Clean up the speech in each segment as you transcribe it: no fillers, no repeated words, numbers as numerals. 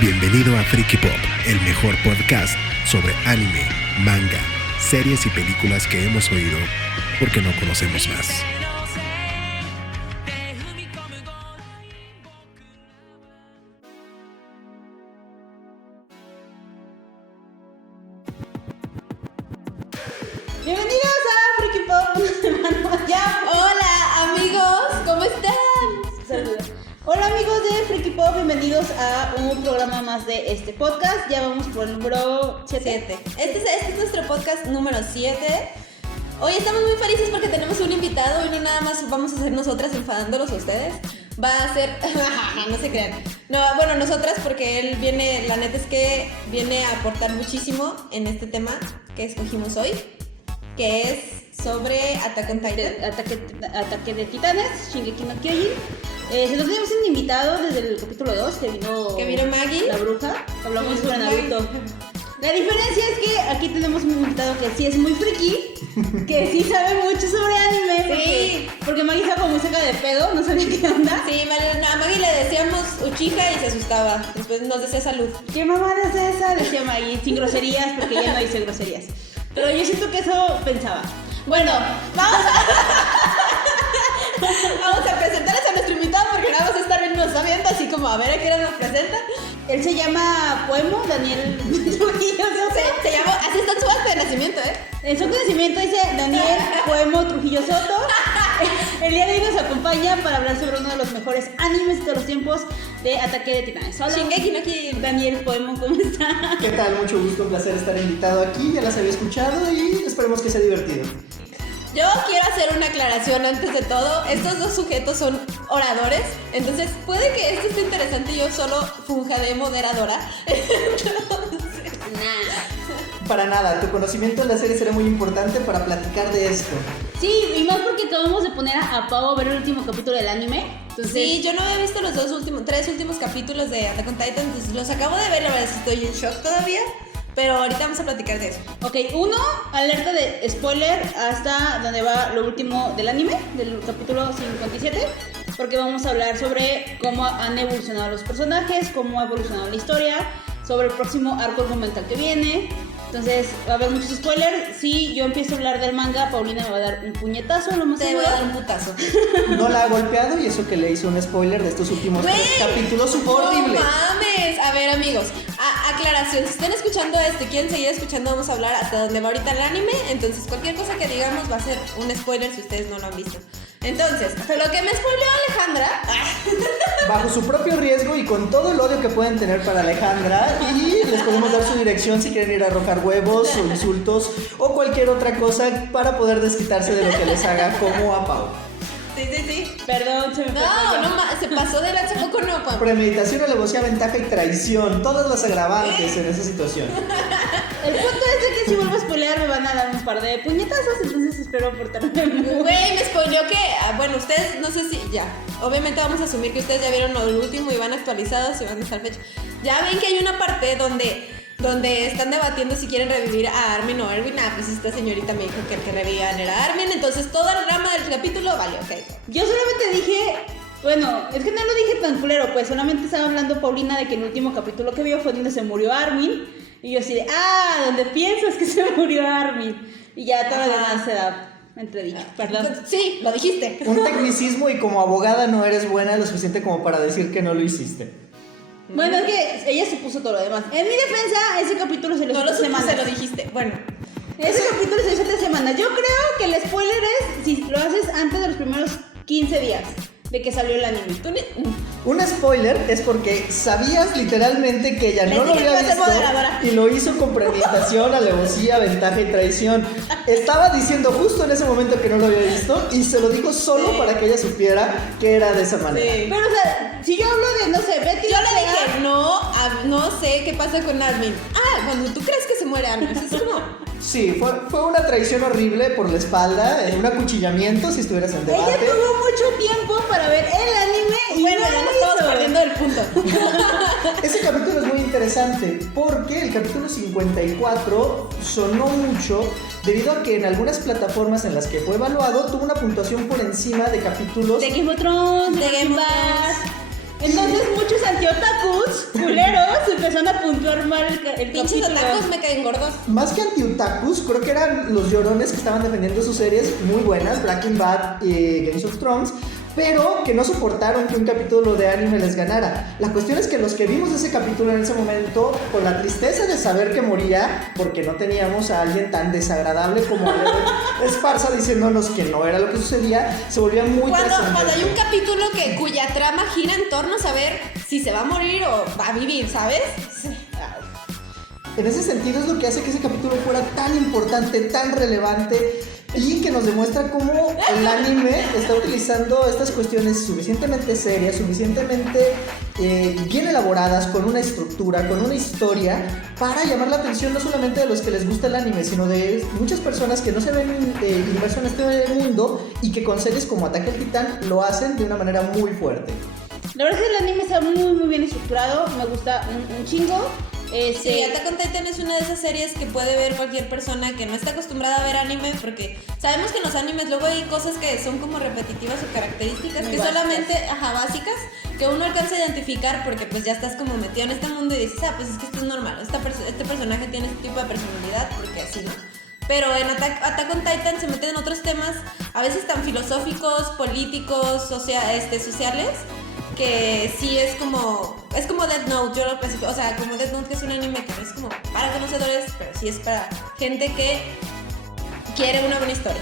Bienvenido a Freaky Pop, el mejor podcast sobre anime, manga, series y películas que hemos oído porque no conocemos más. Bienvenidos a Freaky Pop. Ya. Hola amigos, ¿cómo están? Saludos. Hola amigos de Freaky Pop, bienvenidos a un programa más de este podcast. Ya vamos por el número 7. Este es nuestro podcast número 7. Hoy estamos muy felices porque tenemos un invitado y no nada más vamos a ser nosotras enfadándolos a ustedes. Va a ser... no se crean. No, bueno, nosotras porque él viene, la neta es que viene a aportar muchísimo en este tema que escogimos hoy, que es sobre Attack on Titan. Ataque de Titanes, Shingeki no Kyojin. Nos tenemos un invitado desde el capítulo 2 que vino Maggie, la bruja. Hablamos sobre Naruto. La diferencia es que aquí tenemos un invitado que sí es muy friki, que sí sabe mucho sobre anime. Porque Maggie estaba como muy saca de pedo, no sabía qué onda. Sí, a Maggie le decíamos Uchiha y se asustaba. Después nos decía salud. ¿Qué mamá es esa? Decía Maggie, sin groserías, porque ella no dice groserías. Pero yo siento que eso pensaba. Bueno, vamos a presentarles a nuestro invitado porque nada más está viendo así como a ver a qué hora nos presenta. Él se llama Poemo Daniel Trujillo Soto. Se llama, así está su acta de nacimiento, En su acta de nacimiento dice Daniel Poemo Trujillo Soto. El día de hoy nos acompaña para hablar sobre uno de los mejores animes de todos los tiempos de Ataque de Titanes. Hola, Shingeki no Kyojin. Daniel Poemo, ¿cómo está? ¿Qué tal? Mucho gusto, un placer estar invitado aquí, ya las había escuchado y esperemos que sea divertido. Yo quiero hacer una aclaración antes de todo. Estos dos sujetos son oradores, entonces puede que esto esté interesante y yo solo funja de moderadora. Para nada, tu conocimiento de la serie será muy importante para platicar de esto. Sí, y más porque acabamos de poner a Pau a ver el último capítulo del anime. Entonces... Sí, yo no había visto los tres últimos capítulos de Attack on Titan, entonces los acabo de ver, la verdad es que estoy en shock todavía. Pero ahorita vamos a platicar de eso. Ok, alerta de spoiler hasta donde va lo último del anime, del capítulo 57, porque vamos a hablar sobre cómo han evolucionado los personajes, cómo ha evolucionado la historia, sobre el próximo arco argumental que viene. Entonces va a haber muchos spoilers. Si yo empiezo a hablar del manga, Paulina me va a dar un puñetazo, lo más seguro. Te voy a dar un putazo. No la ha golpeado y eso que le hizo un spoiler de estos últimos 3 capítulos horrible. ¡No mames! A ver, amigos, aclaración, si están escuchando esto y quieren seguir escuchando, vamos a hablar hasta donde va ahorita el anime. Entonces cualquier cosa que digamos va a ser un spoiler si ustedes no lo han visto. Entonces, lo que me spoileó Alejandra bajo su propio riesgo y con todo el odio que pueden tener para Alejandra, y les podemos dar su dirección si quieren ir a arrojar huevos o insultos o cualquier otra cosa para poder desquitarse de lo que les haga, como a Pau. Sí. Perdón, se me fue. Se pasó de lanza, poco no. Premeditación, alevosía, ventaja y traición, todas las agravantes en esa situación. El punto es de que si vuelvo a spoilear me van a dar un par de puñetazos, entonces espero portarme muy bien. Güey, me spoileó que, bueno, ustedes, no sé si, ya, obviamente vamos a asumir que ustedes ya vieron lo del último y van actualizados y van a estar fecha. Ya ven que hay una parte donde están debatiendo si quieren revivir a Armin o Erwin. Pues esta señorita me dijo que el que revivían era Armin, entonces toda la rama del capítulo vale, ok. Yo solamente dije, bueno, es que no lo dije tan culero, pues solamente estaba hablando Paulina de que el último capítulo que vio fue donde se murió Armin, y yo así de, donde piensas que se murió Armin, y ya todo lo demás se da entredicho, perdón. Sí, lo dijiste. Un tecnicismo, y como abogada no eres buena lo suficiente como para decir que no lo hiciste. Bueno, es que ella supuso todo lo demás. En mi defensa, ese capítulo se lo hizo 3 semanas. Se lo dijiste. Bueno, ese capítulo se hizo 3 semanas. Yo creo que el spoiler es si lo haces antes de los primeros 15 días de que salió el anime. Un spoiler es porque sabías literalmente que ella no lo había visto y lo hizo con premeditación, alevosía, ventaja y traición. Estaba diciendo justo en ese momento que no lo había visto y se lo dijo solo para que ella supiera que era de esa manera. Sí. Pero o sea, si yo hablo de, no sé, Betty, yo le dije, no sé qué pasa con Armin. Cuando tú crees que se muere Armin, es como... Sí, fue una traición horrible por la espalda, un acuchillamiento si estuvieras en debate. Ella tuvo mucho tiempo para ver el anime y bueno, ya no estamos perdiendo el punto. Ese capítulo es muy interesante porque el capítulo 54 sonó mucho debido a que en algunas plataformas en las que fue evaluado tuvo una puntuación por encima de capítulos de Game of Thrones, de Game of Thrones. Entonces muchos anti-otakus, culeros, empezaron a puntuar mal el Pinches capítulo. otakus me caen gordos. Más que anti-otakus, creo que eran los llorones que estaban defendiendo sus series muy buenas, Breaking Bad y Game of Thrones, pero que no soportaron que un capítulo de anime les ganara. La cuestión es que los que vimos ese capítulo en ese momento, con la tristeza de saber que moría, porque no teníamos a alguien tan desagradable como Esparza diciéndonos que no era lo que sucedía, se volvía muy Cuando trascendente. hay un capítulo cuya trama gira en torno a saber si se va a morir o va a vivir, ¿sabes? Sí. En ese sentido es lo que hace que ese capítulo fuera tan importante, tan relevante y que nos demuestra cómo el anime está utilizando estas cuestiones suficientemente serias, suficientemente bien elaboradas, con una estructura, con una historia, para llamar la atención no solamente de los que les gusta el anime, sino de muchas personas que no se ven inmersos en este mundo y que con series como Ataque al Titán lo hacen de una manera muy fuerte. La verdad es que el anime está muy bien estructurado, me gusta un chingo. Sí, Attack on Titan es una de esas series que puede ver cualquier persona que no está acostumbrada a ver anime, porque sabemos que en los animes luego hay cosas que son como repetitivas o características muy que básicas. solamente, básicas, que uno alcanza a identificar porque pues ya estás como metido en este mundo y dices, pues es que esto es normal, este personaje tiene este tipo de personalidad porque así, ¿no? Pero en Attack on Titan se meten en otros temas, a veces tan filosóficos, políticos, sociales, que sí es como Death Note, yo lo clasifico, o sea, como Death Note, que es un anime que no es como para conocedores, pero sí es para gente que quiere una buena historia,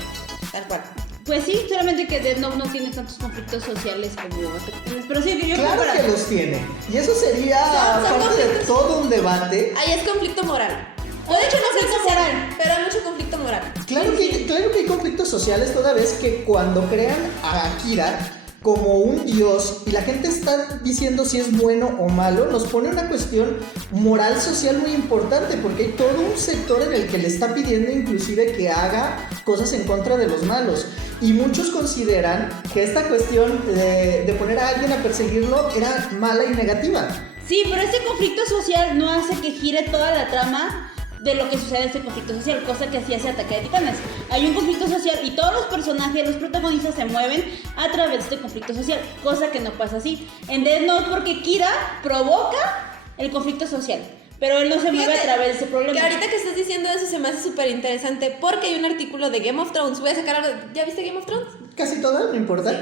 tal cual. Pues sí, solamente que Death Note no tiene tantos conflictos sociales como Attack on Titan, pero sí, yo Claro que los tiene, y eso sería Son parte de todo un debate. Ahí es conflicto moral. O de hecho no conflicto moral, pero hay mucho conflicto moral. Claro que hay conflictos sociales, toda vez que cuando crean a Akira como un dios y la gente está diciendo si es bueno o malo, nos pone una cuestión moral social muy importante, porque hay todo un sector en el que le está pidiendo inclusive que haga cosas en contra de los malos, y muchos consideran que esta cuestión de poner a alguien a perseguirlo era mala y negativa. Sí, pero ese conflicto social no hace que gire toda la trama de lo que sucede en ese conflicto social, cosa que así hace Ataque de Titanes. Hay un conflicto social y todos los personajes, los protagonistas se mueven a través de este conflicto social, cosa que no pasa así en Death Note, porque Kira provoca el conflicto social, pero él no se mueve a través de ese problema. Que ahorita que estás diciendo eso se me hace súper interesante, porque hay un artículo de Game of Thrones. Voy a sacar algo. ¿Ya viste Game of Thrones? Casi toda, no importa. Sí.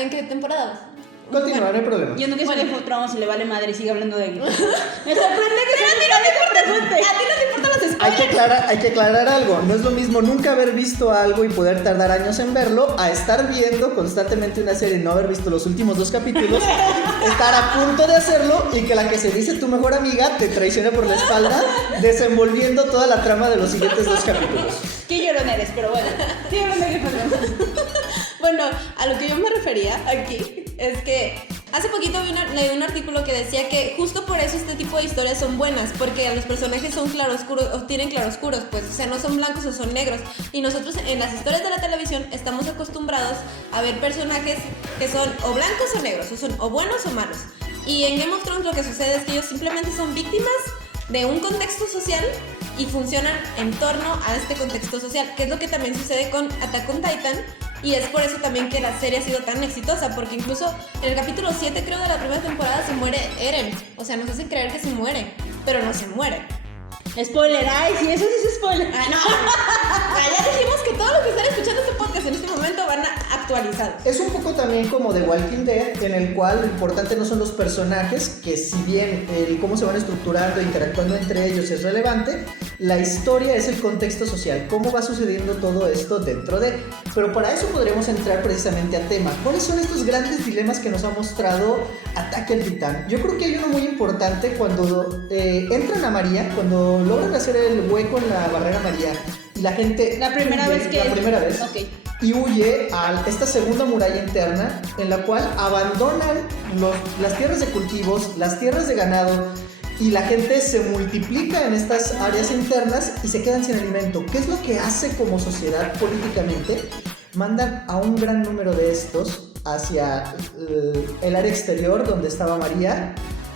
¿En qué temporada vas? Continúa, no hay problema. Yo nunca he Bueno. Game of Thrones y le vale madre y sigue hablando de él. Me sorprende que A ti no te importan los spoilers. Hay que aclarar algo. No es lo mismo nunca haber visto algo y poder tardar años en verlo, a estar viendo constantemente una serie y no haber visto los últimos 2 capítulos, estar a punto de hacerlo y que la que se dice tu mejor amiga te traicione por la espalda, desenvolviendo toda la trama de los siguientes 2 capítulos. Qué llorón eres, pero bueno. Sí, hablando de Game of Thrones. Bueno, a lo que yo me refería aquí es que hace poquito leí un artículo que decía que justo por eso este tipo de historias son buenas, porque los personajes son claroscuros o tienen claroscuros, pues, o sea, no son blancos o son negros. Y nosotros en las historias de la televisión estamos acostumbrados a ver personajes que son o blancos o negros, o son o buenos o malos. Y en Game of Thrones lo que sucede es que ellos simplemente son víctimas de un contexto social y funcionan en torno a este contexto social, que es lo que también sucede con Attack on Titan. Y es por eso también que la serie ha sido tan exitosa, porque incluso en el capítulo 7, creo, de la primera temporada se muere Eren. O sea, nos hacen creer que se muere, pero no se muere. Spoiler, ay, sí, eso sí es spoiler. Ah, no. Ya dijimos que todos los que están escuchando este podcast en este momento van actualizados. Es un poco también como The Walking Dead, en el cual lo importante no son los personajes, que si bien el cómo se van estructurando e interactuando entre ellos es relevante, la historia es el contexto social, cómo va sucediendo todo esto dentro de. Pero para eso podremos entrar precisamente al tema. ¿Cuáles son estos grandes dilemas que nos ha mostrado Ataque al Titán? Yo creo que hay uno muy importante cuando entran a María, cuando logran hacer el hueco en la barrera María y la gente La primera huye, vez que... la primera vez. Ok. Y huye a esta segunda muralla interna, en la cual abandonan las tierras de cultivos, las tierras de ganado, y la gente se multiplica en estas áreas internas y se quedan sin alimento. ¿Qué es lo que hace como sociedad políticamente? Mandan a un gran número de estos hacia el área exterior donde estaba María,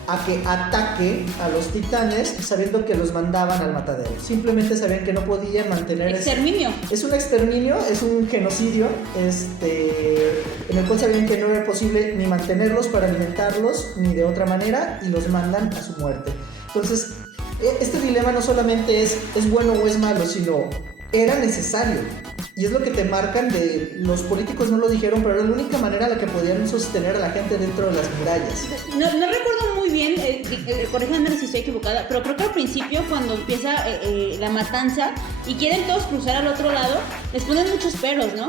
a que ataque a los titanes sabiendo que los mandaban al matadero. Simplemente sabían que no podían mantener... Exterminio. Es un exterminio, es un genocidio, en el cual sabían que no era posible ni mantenerlos para alimentarlos, ni de otra manera, y los mandan a su muerte. Entonces, este dilema no solamente es bueno o es malo, sino era necesario. Y es lo que te marcan de... Los políticos no lo dijeron, pero era la única manera en la que podían sostener a la gente dentro de las murallas. No recuerdo muy bien, corríjanme si estoy equivocada, pero creo que al principio, cuando empieza la matanza y quieren todos cruzar al otro lado, les ponen muchos peros, ¿no?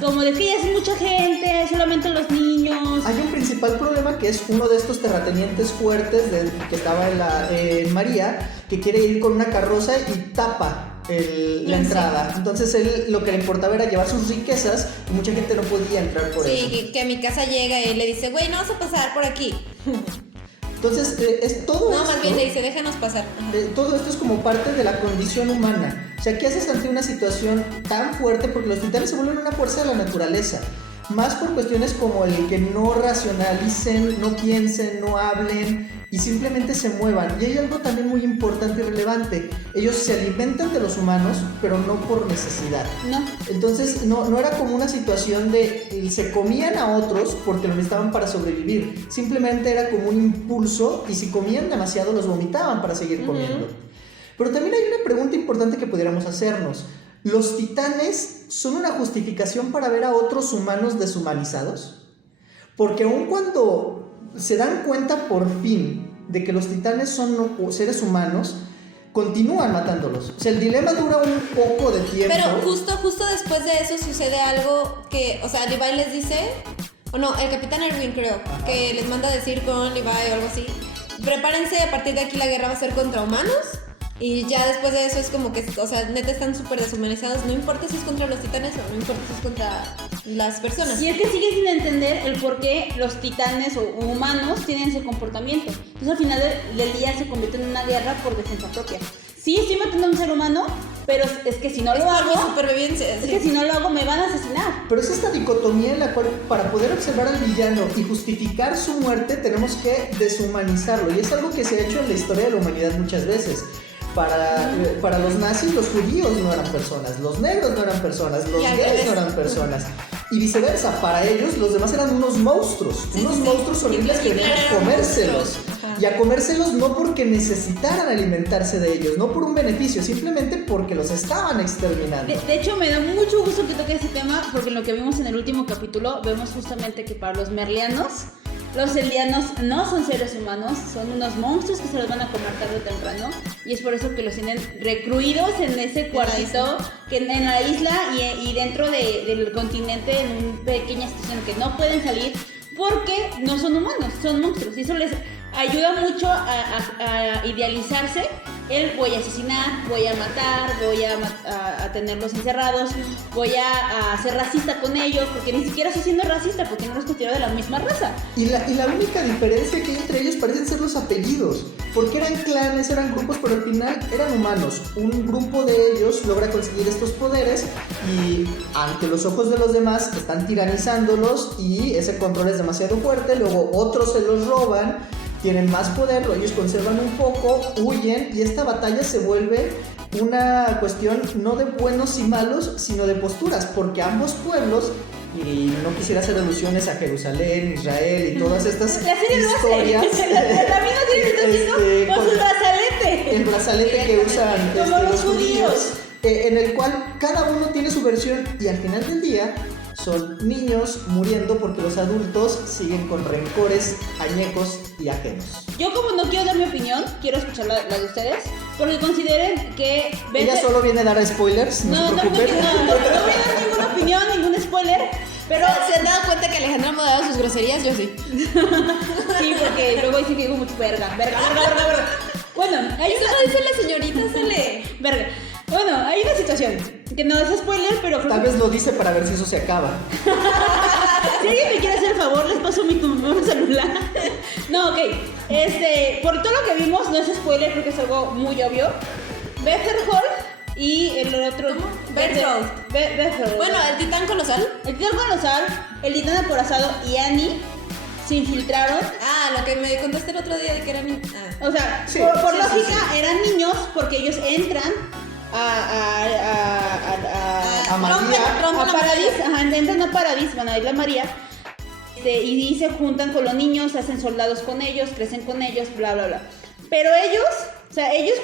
Como de que ya es mucha gente, solamente los niños. Hay un principal problema que es uno de estos terratenientes fuertes que estaba en María, que quiere ir con una carroza y tapa la entrada. Entonces él lo que le importaba era llevar sus riquezas y mucha gente no podía entrar por eso. Sí, que a mi casa llega y le dice, güey, no vas a pasar por aquí. Entonces es todo esto... No, más bien le dice, déjanos pasar. Todo esto es como parte de la condición humana. O sea, ¿qué haces ante una situación tan fuerte? Porque los titanes se vuelven una fuerza de la naturaleza. Más por cuestiones como el que no racionalicen, no piensen, no hablen y simplemente se muevan. Y hay algo también muy importante y relevante. Ellos se alimentan de los humanos, pero no por necesidad. No. Entonces no era como una situación de se comían a otros porque lo necesitaban para sobrevivir. Simplemente era como un impulso y si comían demasiado los vomitaban para seguir comiendo. Pero también hay una pregunta importante que pudiéramos hacernos. ¿Los titanes son una justificación para ver a otros humanos deshumanizados? Porque aun cuando se dan cuenta por fin de que los titanes son seres humanos, continúan matándolos. O sea, el dilema dura un poco de tiempo. Pero justo después de eso sucede algo que, o sea, Levi les dice, o no, el Capitán Erwin creo, ajá, que les manda a decir con Levi o algo así, prepárense, a partir de aquí la guerra va a ser contra humanos. Y ya después de eso es como que, o sea, neta están súper deshumanizados. No importa si es contra los titanes o no importa si es contra las personas. Y es que sigue sin entender el por qué los titanes o humanos tienen ese comportamiento. Entonces al final del día se convierte en una guerra por defensa propia. Sí, estoy matando a un ser humano, pero es que si no lo hago... supervivencia. Es que si no lo hago me van a asesinar. Pero es esta dicotomía en la cual para poder observar al villano y justificar su muerte tenemos que deshumanizarlo. Y es algo que se ha hecho en la historia de la humanidad muchas veces. Para los nazis, los judíos no eran personas, los negros no eran personas, los gays no eran personas. Y viceversa, para ellos los demás eran unos monstruos, monstruos horribles que venían a comérselos. Y a comérselos no porque necesitaran alimentarse de ellos, no por un beneficio, simplemente porque los estaban exterminando. De hecho, me da mucho gusto que toque ese tema, porque en lo que vimos en el último capítulo, vemos justamente que para los merlianos, los eldianos no son seres humanos, son unos monstruos que se los van a comer tarde o temprano. Y es por eso que los tienen recluidos en ese cuartito, que en la isla y dentro del continente, en una pequeña estación que no pueden salir, porque no son humanos, son monstruos. Y eso les ayuda mucho a idealizarse el voy a asesinar, voy a matar, voy a tenerlos encerrados, voy a ser racista con ellos, porque ni siquiera estoy siendo racista, porque no los considero de la misma raza. Y la única diferencia que hay entre ellos parecen ser los apellidos, porque eran clanes, eran grupos, pero al final eran humanos. Un grupo de ellos logra conseguir estos poderes y ante los ojos de los demás están tiranizándolos y ese control es demasiado fuerte, luego otros se los roban, tienen más poder, ellos conservan un poco, huyen y esta batalla se vuelve una cuestión no de buenos y malos, sino de posturas, porque ambos pueblos, y no quisiera hacer alusiones a Jerusalén, Israel y todas estas historias. La misma serie está haciendo con su brazalete. El brazalete que usan como los judíos. En el cual cada uno tiene su versión y al final del día son niños muriendo porque los adultos siguen con rencores añejos y ajenos. Yo, como no quiero dar mi opinión, quiero escuchar la de ustedes, porque consideren que... Ella solo viene a dar spoilers, no se preocupen. No voy a dar ninguna opinión, ningún spoiler, pero... ¿Se han dado cuenta que Alejandra ha moderado sus groserías? Yo sí. Sí, porque luego dicen que digo mucho verga. Bueno, ahí ¿cómo dicen las señoritas? Dale. Verga. Bueno, hay una situación que no es spoiler, pero... Tal vez lo dice para ver si eso se acaba. Si alguien me quiere hacer el favor, les paso mi celular. No, ok. Por todo lo que vimos, no es spoiler, creo que es algo muy obvio. Betterhold y el otro... ¿Cómo? Betterhold. Betterhold. Bueno, el titán colosal. El titán colosal, el titán acorazado y Annie se infiltraron. Lo que me contaste el otro día de que eran... O sea, por lógica eran niños porque ellos entran a Paradis, entran a Paradis, van a Isla María, y se juntan con los niños, se hacen soldados con ellos, crecen con ellos, bla, bla, bla. Pero ellos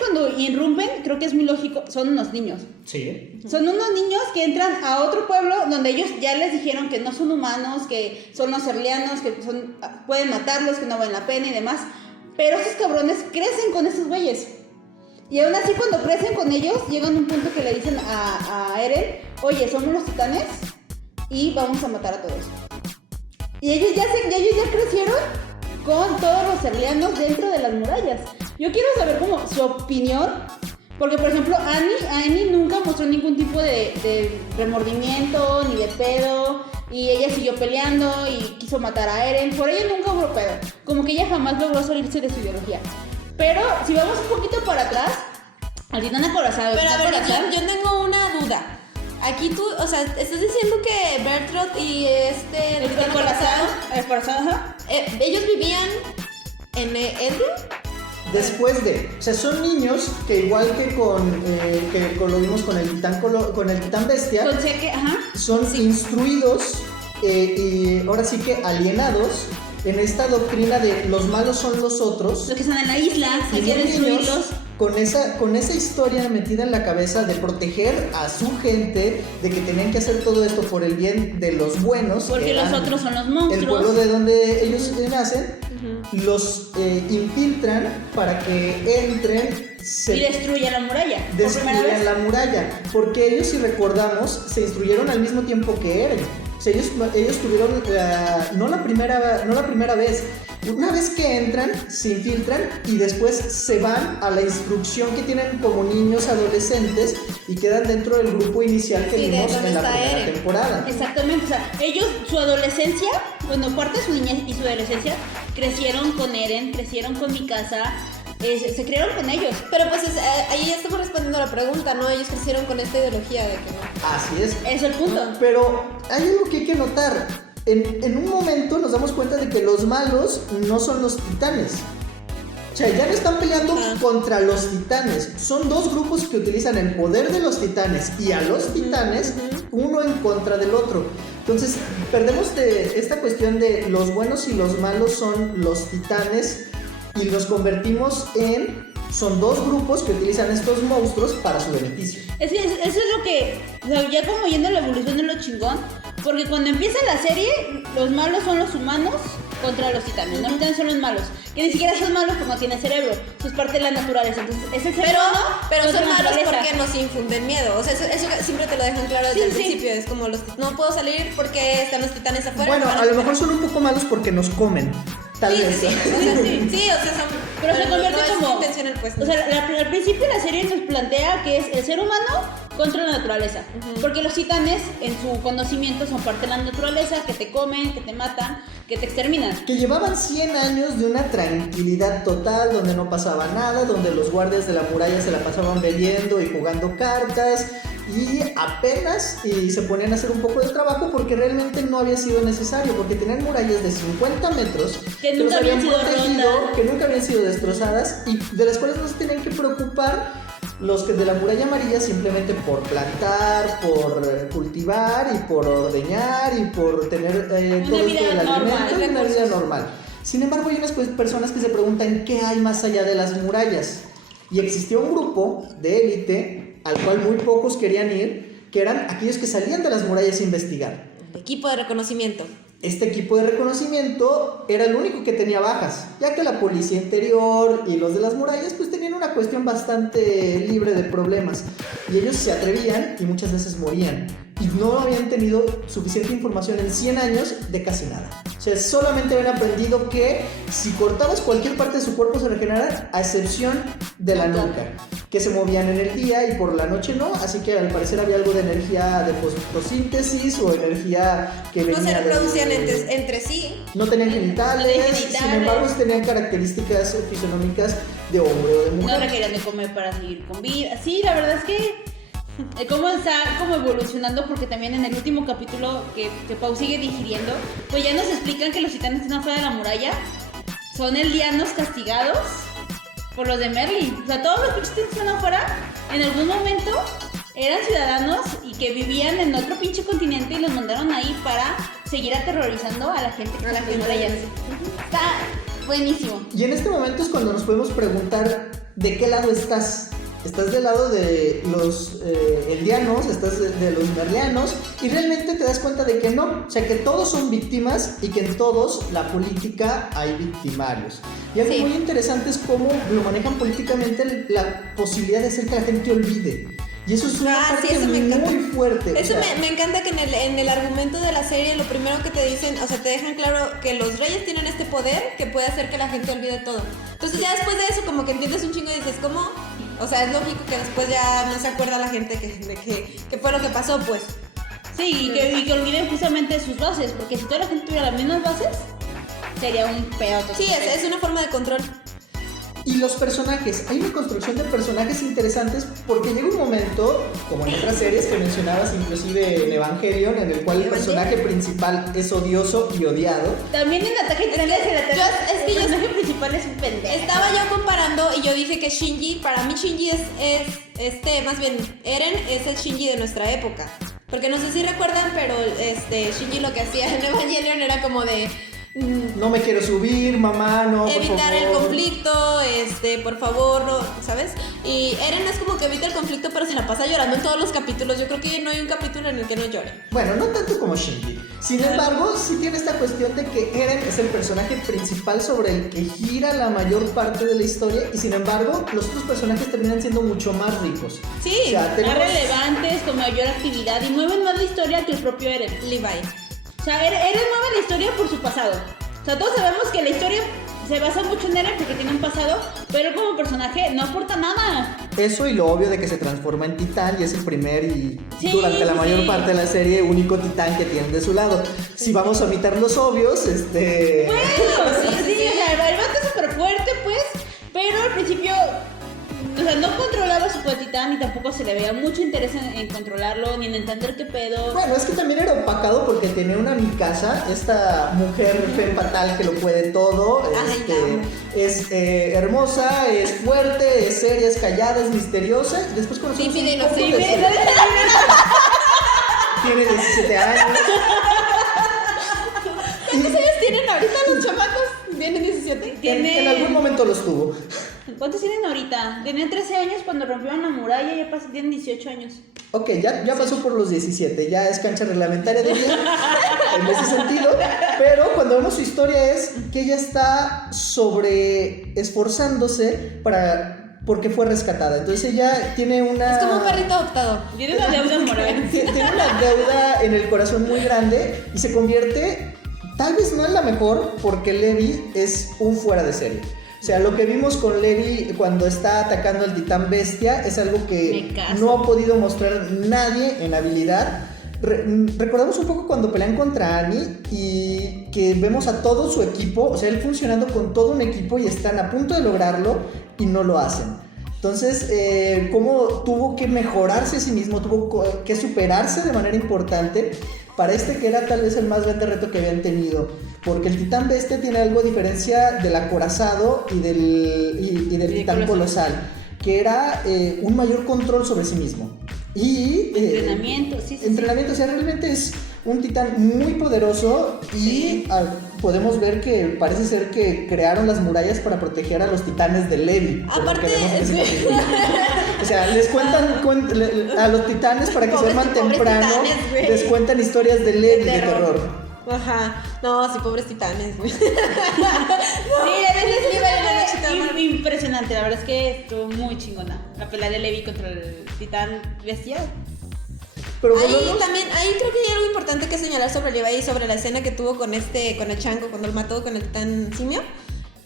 cuando irrumpen, creo que es muy lógico, son unos niños. Sí. Son unos niños que entran a otro pueblo donde ellos ya les dijeron que no son humanos, que son los serlianos, que pueden matarlos, que no valen la pena y demás. Pero esos cabrones crecen con esos güeyes. Y aún así cuando crecen con ellos, llegan a un punto que le dicen a Eren, oye, somos los titanes y vamos a matar a todos. Y ellos ya crecieron con todos los serlianos dentro de las murallas. Yo quiero saber como su opinión, porque por ejemplo Annie nunca mostró ningún tipo de remordimiento ni de pedo, y ella siguió peleando y quiso matar a Eren. Por ella nunca hubo pedo, como que ella jamás logró salirse de su ideología. Pero si vamos un poquito para atrás, al titán acorazado. Pero a ver, yo tengo una duda. Aquí tú, o sea, estás diciendo que Bertolt y el titán acorazado, ellos vivían en Eldil. Después de, o sea, son niños que igual que con lo vimos con el titán bestia, son instruidos y ahora sí que alienados en esta doctrina de los malos son los otros. Los que están en la isla, y quieren destruirlos. Con esa historia metida en la cabeza de proteger a su gente, de que tenían que hacer todo esto por el bien de los buenos. Porque los otros son los monstruos. El pueblo de donde ellos nacen, los infiltran para que entren y destruyan la muralla. Destruyan la muralla. Porque ellos, si recordamos, se instruyeron al mismo tiempo que Eren. O sea, ellos tuvieron no la primera vez. Una vez que entran, se infiltran y después se van a la instrucción que tienen como niños adolescentes y quedan dentro del grupo inicial que vimos en la primera temporada. Exactamente, o sea, ellos, su adolescencia, bueno, parte de su niñez y su adolescencia, crecieron con Eren, crecieron con Mikasa, se crearon con ellos. Pero pues ahí ya estamos respondiendo a la pregunta, ¿no? Ellos crecieron con esta ideología de que no. Así es. Es el punto. Pero hay algo que hay que notar. En un momento nos damos cuenta de que los malos no son los titanes. O sea, ya no están peleando contra los titanes. Son dos grupos que utilizan el poder de los titanes y a los titanes, uno en contra del otro. Entonces, perdemos de esta cuestión de los buenos y los malos son los titanes y los convertimos en... Son dos grupos que utilizan estos monstruos para su beneficio. Eso es lo que... O sea, ya como yendo a la evolución de lo chingón. Porque cuando empieza la serie, los malos son los humanos contra los titanes. Los titanes son los malos. Que ni siquiera son malos porque no tienen cerebro. Eso es parte de la naturaleza. Entonces, es el ser humano, pero son malos porque nos infunden miedo. O sea, eso siempre te lo dejan claro desde el principio. Es como, no puedo salir porque están los titanes afuera. Bueno, a lo mejor son un poco malos porque nos comen. Tal vez. Sí, o sea, son... Pero se convierte como... intencional, pues. O sea, al principio la serie nos plantea que es el ser humano contra la naturaleza. Porque los titanes, en su conocimiento, son parte de la naturaleza, que te comen, que te matan, que te exterminan. Que llevaban 100 años de una tranquilidad total, donde no pasaba nada, donde los guardias de la muralla se la pasaban bebiendo y jugando cartas, y apenas se ponían a hacer un poco de trabajo porque realmente no había sido necesario, porque tenían murallas de 50 metros que nunca habían sido rotas, que nunca habían sido destrozadas y de las cuales no se tenían que preocupar los que de la muralla amarilla simplemente por plantar, por cultivar y por ordeñar y por tener todo esto del alimento y una vida normal. Sin embargo, hay unas personas que se preguntan qué hay más allá de las murallas. Y existió un grupo de élite al cual muy pocos querían ir, que eran aquellos que salían de las murallas a investigar. El equipo de reconocimiento. Este equipo de reconocimiento era el único que tenía bajas, ya que la policía interior y los de las murallas pues tenían una cuestión bastante libre de problemas. Y ellos se atrevían y muchas veces morían. Y no habían tenido suficiente información en 100 años de casi nada. O sea, solamente habían aprendido que si cortabas cualquier parte de su cuerpo se regeneraba, a excepción de la nuca, que se movían en el día y por la noche no. Así que al parecer había algo de energía de fotosíntesis o energía que venía no se reproducían entre sí. No tenían genitales, sin embargo tenían características fisionómicas de hombre o de mujer. No requerían de comer para seguir con vida. Sí, la verdad es que cómo está como evolucionando, porque también en el último capítulo que Pau sigue digiriendo, pues ya nos explican que los titanes que están afuera de la muralla son eldianos castigados por los de Merlin. O sea, todos los pinches titanes que están afuera, en algún momento eran ciudadanos y que vivían en otro pinche continente y los mandaron ahí para seguir aterrorizando a la gente que está en las murallas. Está buenísimo. Y en este momento es cuando nos podemos preguntar de qué lado estás. ¿Estás del lado de los eldianos? ¿Estás de los merlianos? Y realmente te das cuenta de que no. O sea, que todos son víctimas y que en todos la política hay victimarios. Y algo muy interesante es cómo lo manejan políticamente la posibilidad de hacer que la gente olvide. Y eso es una parte muy fuerte. Eso me encanta que en el argumento de la serie lo primero que te dicen, o sea, te dejan claro que los reyes tienen este poder que puede hacer que la gente olvide todo. Entonces ya después de eso como que entiendes un chingo y dices, ¿cómo? O sea, es lógico que después ya no se acuerda la gente que fue lo que pasó, pues. Sí, y que olviden justamente sus bases, porque si toda la gente tuviera las mismas bases, sería un pedo. Sí, es una forma de control. Y los personajes, hay una construcción de personajes interesantes porque llega un momento, como en otras series que mencionabas, inclusive en Evangelion, en el cual el personaje principal es odioso y odiado. También en Ataque de Titanes el personaje principal es un pendejo. Estaba yo comparando y yo dije que Shinji, para mí Shinji es más bien, Eren es el Shinji de nuestra época. Porque no sé si recuerdan, pero Shinji lo que hacía en Evangelion era como de... No me quiero subir, mamá, no, evitar el conflicto, por favor, no, ¿sabes? Y Eren es como que evita el conflicto, pero se la pasa llorando en todos los capítulos. Yo creo que no hay un capítulo en el que no llore. Bueno, no tanto como Shinji. Sin embargo, sí tiene esta cuestión de que Eren es el personaje principal sobre el que gira la mayor parte de la historia. Y sin embargo, los otros personajes terminan siendo mucho más ricos. Sí, o sea, más relevantes, con mayor actividad y mueven más la historia que el propio Eren. Levi. O sea, Eren mueve la historia por su pasado. O sea, todos sabemos que la historia se basa mucho en Eren porque tiene un pasado, pero como personaje no aporta nada. Eso y lo obvio de que se transforma en titán y es el primer y durante la mayor parte de la serie único titán que tienen de su lado. Si vamos a omitir los obvios, Bueno, sí, o sea, el vato es súper fuerte, pues, pero al principio... O sea, no controlaba su poder titán y tampoco se le veía mucho interés en controlarlo ni en entender qué pedo. Bueno, es que también era opacado porque tenía una Mikasa, esta mujer femme fatal que lo puede todo. Es hermosa, es fuerte, es seria, es callada, es misteriosa. Y después conocemos un poco de Tiene 17 años. ¿Cuántos años tienen ahorita los chamacos? ¿Tienen 17? En algún momento los tuvo. ¿Cuántos tienen ahorita? Tenían 13 años cuando rompieron la muralla y ya tienen 18 años. Ok, ya pasó por los 17, ya es cancha reglamentaria de ella, en ese sentido. Pero cuando vemos su historia es que ella está esforzándose porque fue rescatada. Entonces ella tiene una... Es como un perrito adoptado. Tiene una deuda moral. Tiene una deuda en el corazón muy grande y se convierte, tal vez no en la mejor, porque Levi es un fuera de serie. O sea, lo que vimos con Levi cuando está atacando al titán bestia es algo que no ha podido mostrar nadie en habilidad. Recordamos un poco cuando pelean contra Annie y que vemos a todo su equipo, o sea, él funcionando con todo un equipo y están a punto de lograrlo y no lo hacen. Entonces, cómo tuvo que mejorarse a sí mismo, tuvo que superarse de manera importante para que era tal vez el más grande reto que habían tenido. Porque el titán bestia tiene algo a diferencia del acorazado y del titán colosal, que era un mayor control sobre sí mismo. Y entrenamiento, sí. Entrenamiento, o sea, realmente es un titán muy poderoso y podemos ver que parece ser que crearon las murallas para proteger a los titanes de Levi. Aparte, o sea, les cuentan a los titanes para que se duerman temprano, les cuentan historias de Levi de terror. Ajá, no, sí, pobres titanes, güey. Sí, es impresionante, la verdad es que estuvo muy chingona la pelea de Levi contra el titán bestia. Pero ahí creo que hay algo importante que señalar sobre Levi y sobre la escena que tuvo con el chango cuando lo mató con el titán simio.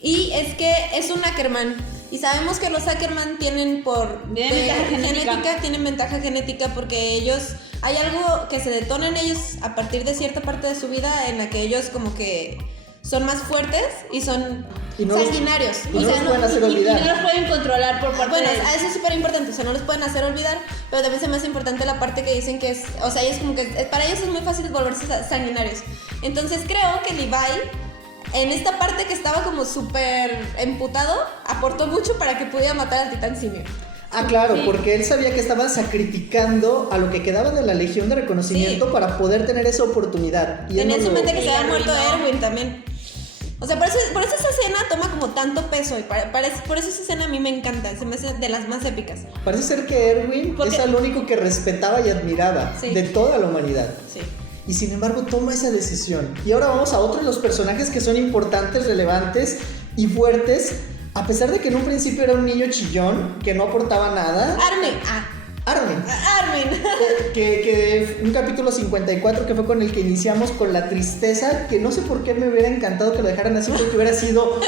Y es que es un Ackerman. Y sabemos que los Ackerman tienen tienen ventaja genética porque ellos... Hay algo que se detona en ellos a partir de cierta parte de su vida en la que ellos como que son más fuertes y son... sanguinarios. Y no los pueden hacer olvidar. Y no los pueden controlar por parte bueno, de... eso es súper importante, o sea, no los pueden hacer olvidar, pero también se me hace importante la parte que dicen que es, o sea, es como que para ellos es muy fácil volverse sanguinarios. Entonces creo que Levi, en esta parte que estaba como súper emputado, aportó mucho para que pudiera matar al titán simio. Ah, claro, sí. Porque él sabía que estaba sacrificando a lo que quedaba de la Legión de Reconocimiento para poder tener esa oportunidad. Y tenía en su mente que se había muerto Erwin también. O sea, por eso esa escena toma como tanto peso y por eso esa escena a mí me encanta, se me hace de las más épicas. Parece ser que Erwin es el único que respetaba y admiraba de toda la humanidad. Sí. Y sin embargo toma esa decisión. Y ahora vamos a otros de los personajes que son importantes, relevantes y fuertes. A pesar de que en un principio era un niño chillón, que no aportaba nada. Armin. Que un capítulo 54 que fue con el que iniciamos con la tristeza, que no sé por qué me hubiera encantado que lo dejaran así, porque hubiera sido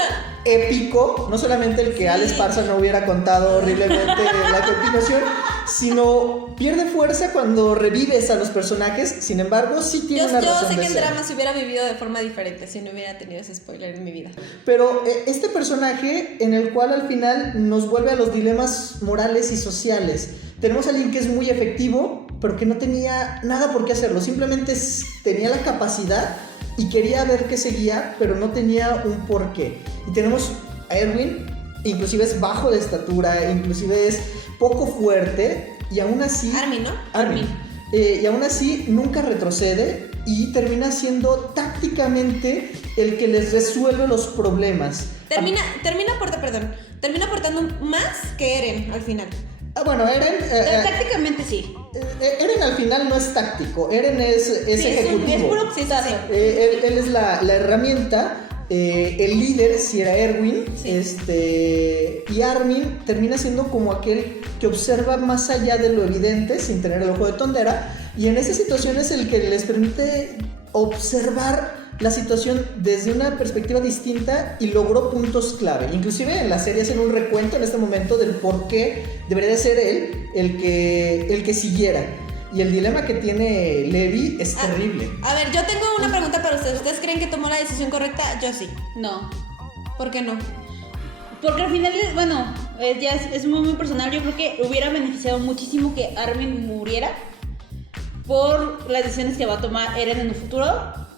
épico. No solamente el que Alex Parza no hubiera contado horriblemente la continuación, sino pierde fuerza cuando revives a los personajes. Sin embargo, sí tiene una razón de ser. Yo sé que el drama se hubiera vivido de forma diferente si no hubiera tenido ese spoiler en mi vida. Pero este personaje en el cual al final nos vuelve a los dilemas morales y sociales. Tenemos a alguien que es muy efectivo, pero que no tenía nada por qué hacerlo. Simplemente tenía la capacidad y quería ver qué seguía, pero no tenía un porqué. Y tenemos a Erwin, inclusive es bajo de estatura, inclusive es poco fuerte, y aún así... Armin, ¿no? Armin. Y aún así nunca retrocede y termina siendo tácticamente el que les resuelve los problemas. Termina aportando más que Eren al final. Bueno, Eren... tácticamente sí. Eren al final no es táctico, Eren es ejecutivo. Es puro putazo. Él es la herramienta, el líder si era Erwin, y Armin termina siendo como aquel que observa más allá de lo evidente sin tener el ojo de tondera, y en esa situación es el que les permite observar la situación desde una perspectiva distinta y logró puntos clave. Inclusive en la serie hacen un recuento en este momento del por qué debería de ser él el que siguiera. Y el dilema que tiene Levi es terrible. A ver, yo tengo una pregunta para ustedes. ¿Ustedes creen que tomó la decisión correcta? Yo sí. No. ¿Por qué no? Porque al final, bueno, ya es muy, muy personal. Yo creo que hubiera beneficiado muchísimo que Armin muriera por las decisiones que va a tomar Eren en el futuro.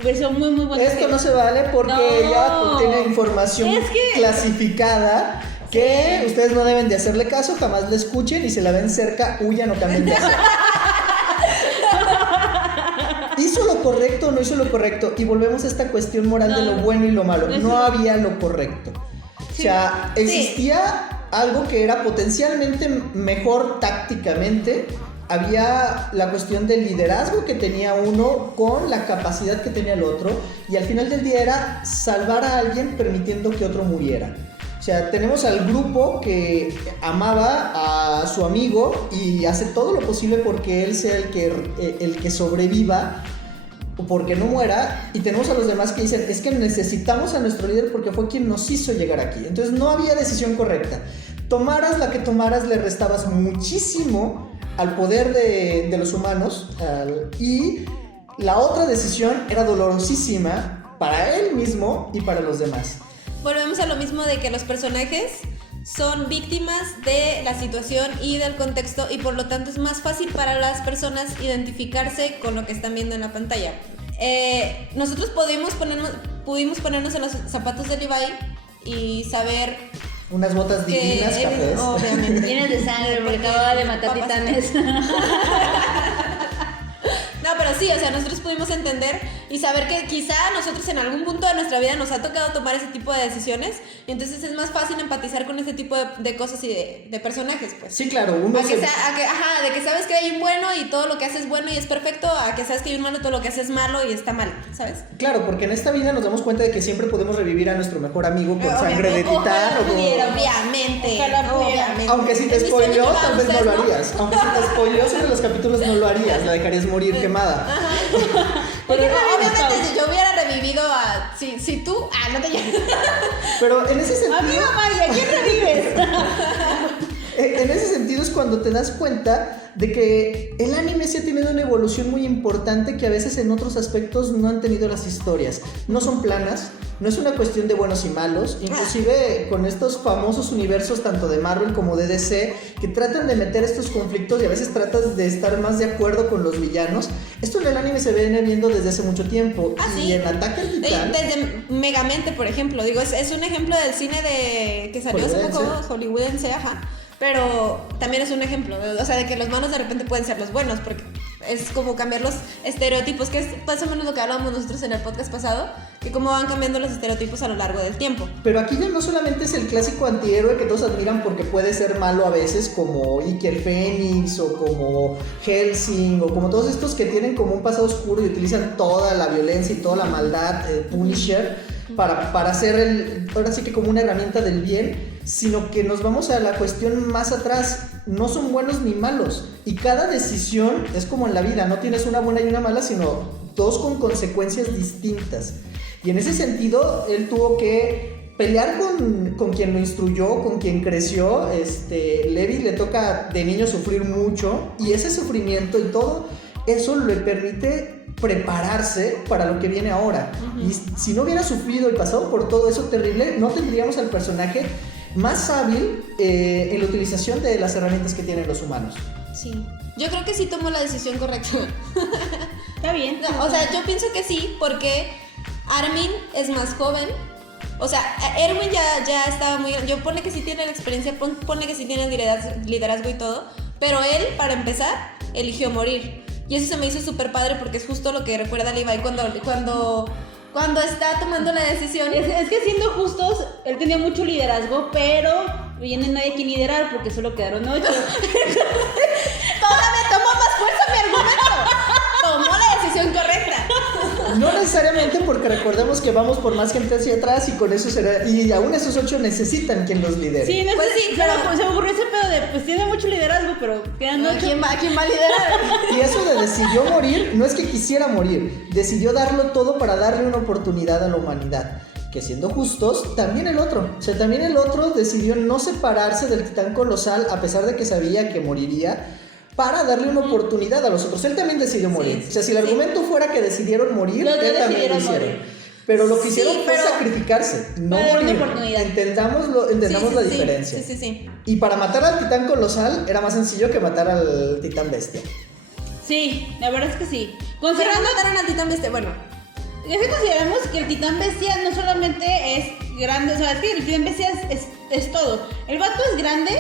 Hubiera sido muy, muy bueno. Esto no se vale porque ella tiene información clasificada que ustedes no deben de hacerle caso, jamás le escuchen, y si la ven cerca, huyan o cambien de hacer. ¿Hizo lo correcto o no hizo lo correcto? Y volvemos a esta cuestión moral de lo bueno y lo malo. No había lo correcto. O sea, existía algo que era potencialmente mejor tácticamente. Había la cuestión del liderazgo que tenía uno con la capacidad que tenía el otro, y al final del día era salvar a alguien permitiendo que otro muriera. O sea, tenemos al grupo que amaba a su amigo y hace todo lo posible porque él sea el que sobreviva o porque no muera, y tenemos a los demás que dicen, es que necesitamos a nuestro líder porque fue quien nos hizo llegar aquí. Entonces no había decisión correcta. Tomaras la que tomaras, le restabas muchísimo al poder de los humanos, y la otra decisión era dolorosísima para él mismo y para los demás. Volvemos a lo mismo de que los personajes son víctimas de la situación y del contexto, y por lo tanto es más fácil para las personas identificarse con lo que están viendo en la pantalla. Nosotros pudimos ponernos en los zapatos de Levi y saber... Unas botas divinas, cafés. Obviamente. Llenas de sangre porque acababa de matar titanes. No, pero sí, o sea, nosotros pudimos entender y saber que quizá nosotros en algún punto de nuestra vida nos ha tocado tomar ese tipo de decisiones, y entonces es más fácil empatizar con ese tipo de cosas y de personajes, pues. Sí, claro. De que sabes que hay un bueno y todo lo que haces es bueno y es perfecto, a que sabes que hay un malo y todo lo que haces es malo y está mal, ¿sabes? Claro, porque en esta vida nos damos cuenta de que siempre podemos revivir a nuestro mejor amigo con sangre de titán. Obviamente. Aunque si te spoileó, tal vez no lo harías. Aunque si te spoileó sobre los capítulos, no lo harías. La dejarías morir quemada. Pero obviamente si yo hubiera revivido a... Si tú... no te llamas. Pero en ese sentido... Amiga María, ¿quién revives? En ese sentido es cuando te das cuenta de que el anime sí ha tenido una evolución muy importante que a veces en otros aspectos no han tenido las historias. No son planas, no es una cuestión de buenos y malos, inclusive con estos famosos universos tanto de Marvel como de DC que tratan de meter estos conflictos y a veces tratas de estar más de acuerdo con los villanos. Esto en el anime se viene viendo desde hace mucho tiempo. Y sí. en Ataque al Titán, desde Megamente, por ejemplo, digo, es un ejemplo del cine que salió hace poco, hollywoodense, ajá. Pero también es un ejemplo, o sea, de que los malos de repente pueden ser los buenos, porque es como cambiar los estereotipos, que es más o menos lo que hablábamos nosotros en el podcast pasado, que cómo van cambiando los estereotipos a lo largo del tiempo. Pero aquí ya no solamente es el clásico antihéroe que todos admiran porque puede ser malo a veces, como Iker Fénix o como Hellsing o como todos estos que tienen como un pasado oscuro y utilizan toda la violencia y toda la maldad, Punisher, para hacer ahora sí que como una herramienta del bien, sino que nos vamos a la cuestión más atrás. No son buenos ni malos y cada decisión es como en la vida, no tienes una buena y una mala, sino dos con consecuencias distintas. Y en ese sentido él tuvo que pelear con quien lo instruyó, con quien creció. Levi le toca de niño sufrir mucho y ese sufrimiento y todo eso le permite prepararse para lo que viene ahora. Y si no hubiera sufrido y pasado por todo eso terrible, no tendríamos al personaje más hábil en la utilización de las herramientas que tienen los humanos. Sí, yo creo que sí tomó la decisión correcta. Está bien. No, o sea, yo pienso que sí, porque Armin es más joven. O sea, Erwin ya estaba muy... Yo pone que sí tiene la experiencia, pone que sí tiene liderazgo y todo, pero él, para empezar, eligió morir. Y eso se me hizo súper padre porque es justo lo que recuerda Levi cuando está tomando la decisión. Es que siendo justos, él tenía mucho liderazgo, pero viene nadie a quien liderar porque solo quedaron 8. Todavía tomó más fuerza mi argumento. Tomó la decisión correcta. No necesariamente, porque recordemos que vamos por más gente hacia atrás y con eso será. Y aún esos 8 necesitan quien los lidere. Sí, pues sí, pero se me ocurrió ese pedo de pues tiene mucho liderazgo, pero quedan 8. ¿Quién va a liderar? Y eso de decidió morir, no es que quisiera morir, decidió darlo todo para darle una oportunidad a la humanidad. Que siendo justos, también el otro decidió no separarse del titán colosal a pesar de que sabía que moriría, para darle una oportunidad a los otros. Él también decidió morir. Sí, o sea, si el argumento fuera que decidieron morir, él también lo hicieron. Pero lo que hicieron fue sacrificarse, no morir. Entendamos la diferencia. Sí. Y para matar al titán colosal era más sencillo que matar al titán bestia. Sí, la verdad es que sí. Considerando mataron al titán bestia, bueno. Es que consideramos que el titán bestia no solamente es grande, o sea, es que el titán bestia es todo. El vato es grande,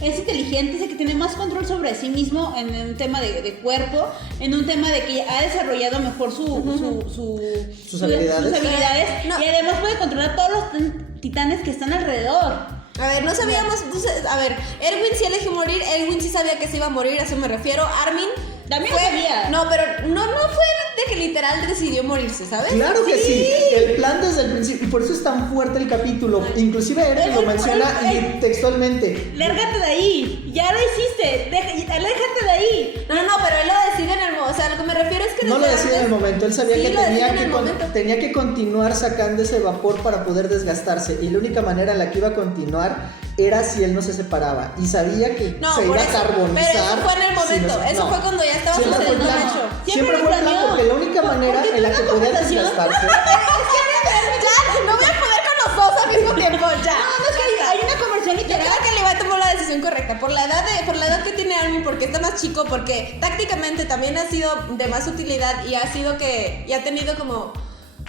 es inteligente, es el que tiene más control sobre sí mismo en un tema de cuerpo, en un tema de que ha desarrollado mejor sus habilidades. No. Y además puede controlar todos los titanes que están alrededor. A ver, no sabíamos, a ver, Erwin sí eligió morir, Erwin sí sabía que se iba a morir, a eso me refiero. Armin también sabía. No, pero no fue de que literal decidió morirse, ¿sabes? Claro que sí. El plan desde el principio, y por eso es tan fuerte el capítulo. Inclusive Erwin lo menciona textualmente. Lárgate de ahí, ya lo hiciste, aléjate de ahí. No, pero él lo decide en el momento, o sea, lo que me refiero es que no lo decide en el momento, él sabía que tenía que continuar sacando ese vapor para poder desgastarse, y la única manera en la que iba a continuar era si él no se separaba, y sabía que se iba a carbonizar. Pero eso fue en el momento, eso fue cuando ya estaba sucediendo el hecho. Siempre fue el plan, porque la única manera en la que podía desgastarse. Ya, no voy a poder con los dos al mismo tiempo, ya. No, es que hay una conversión literal. Yo creo que Levi tomó la decisión correcta, por la edad que tiene Armin, porque está más chico, porque tácticamente también ha sido de más utilidad y ha tenido como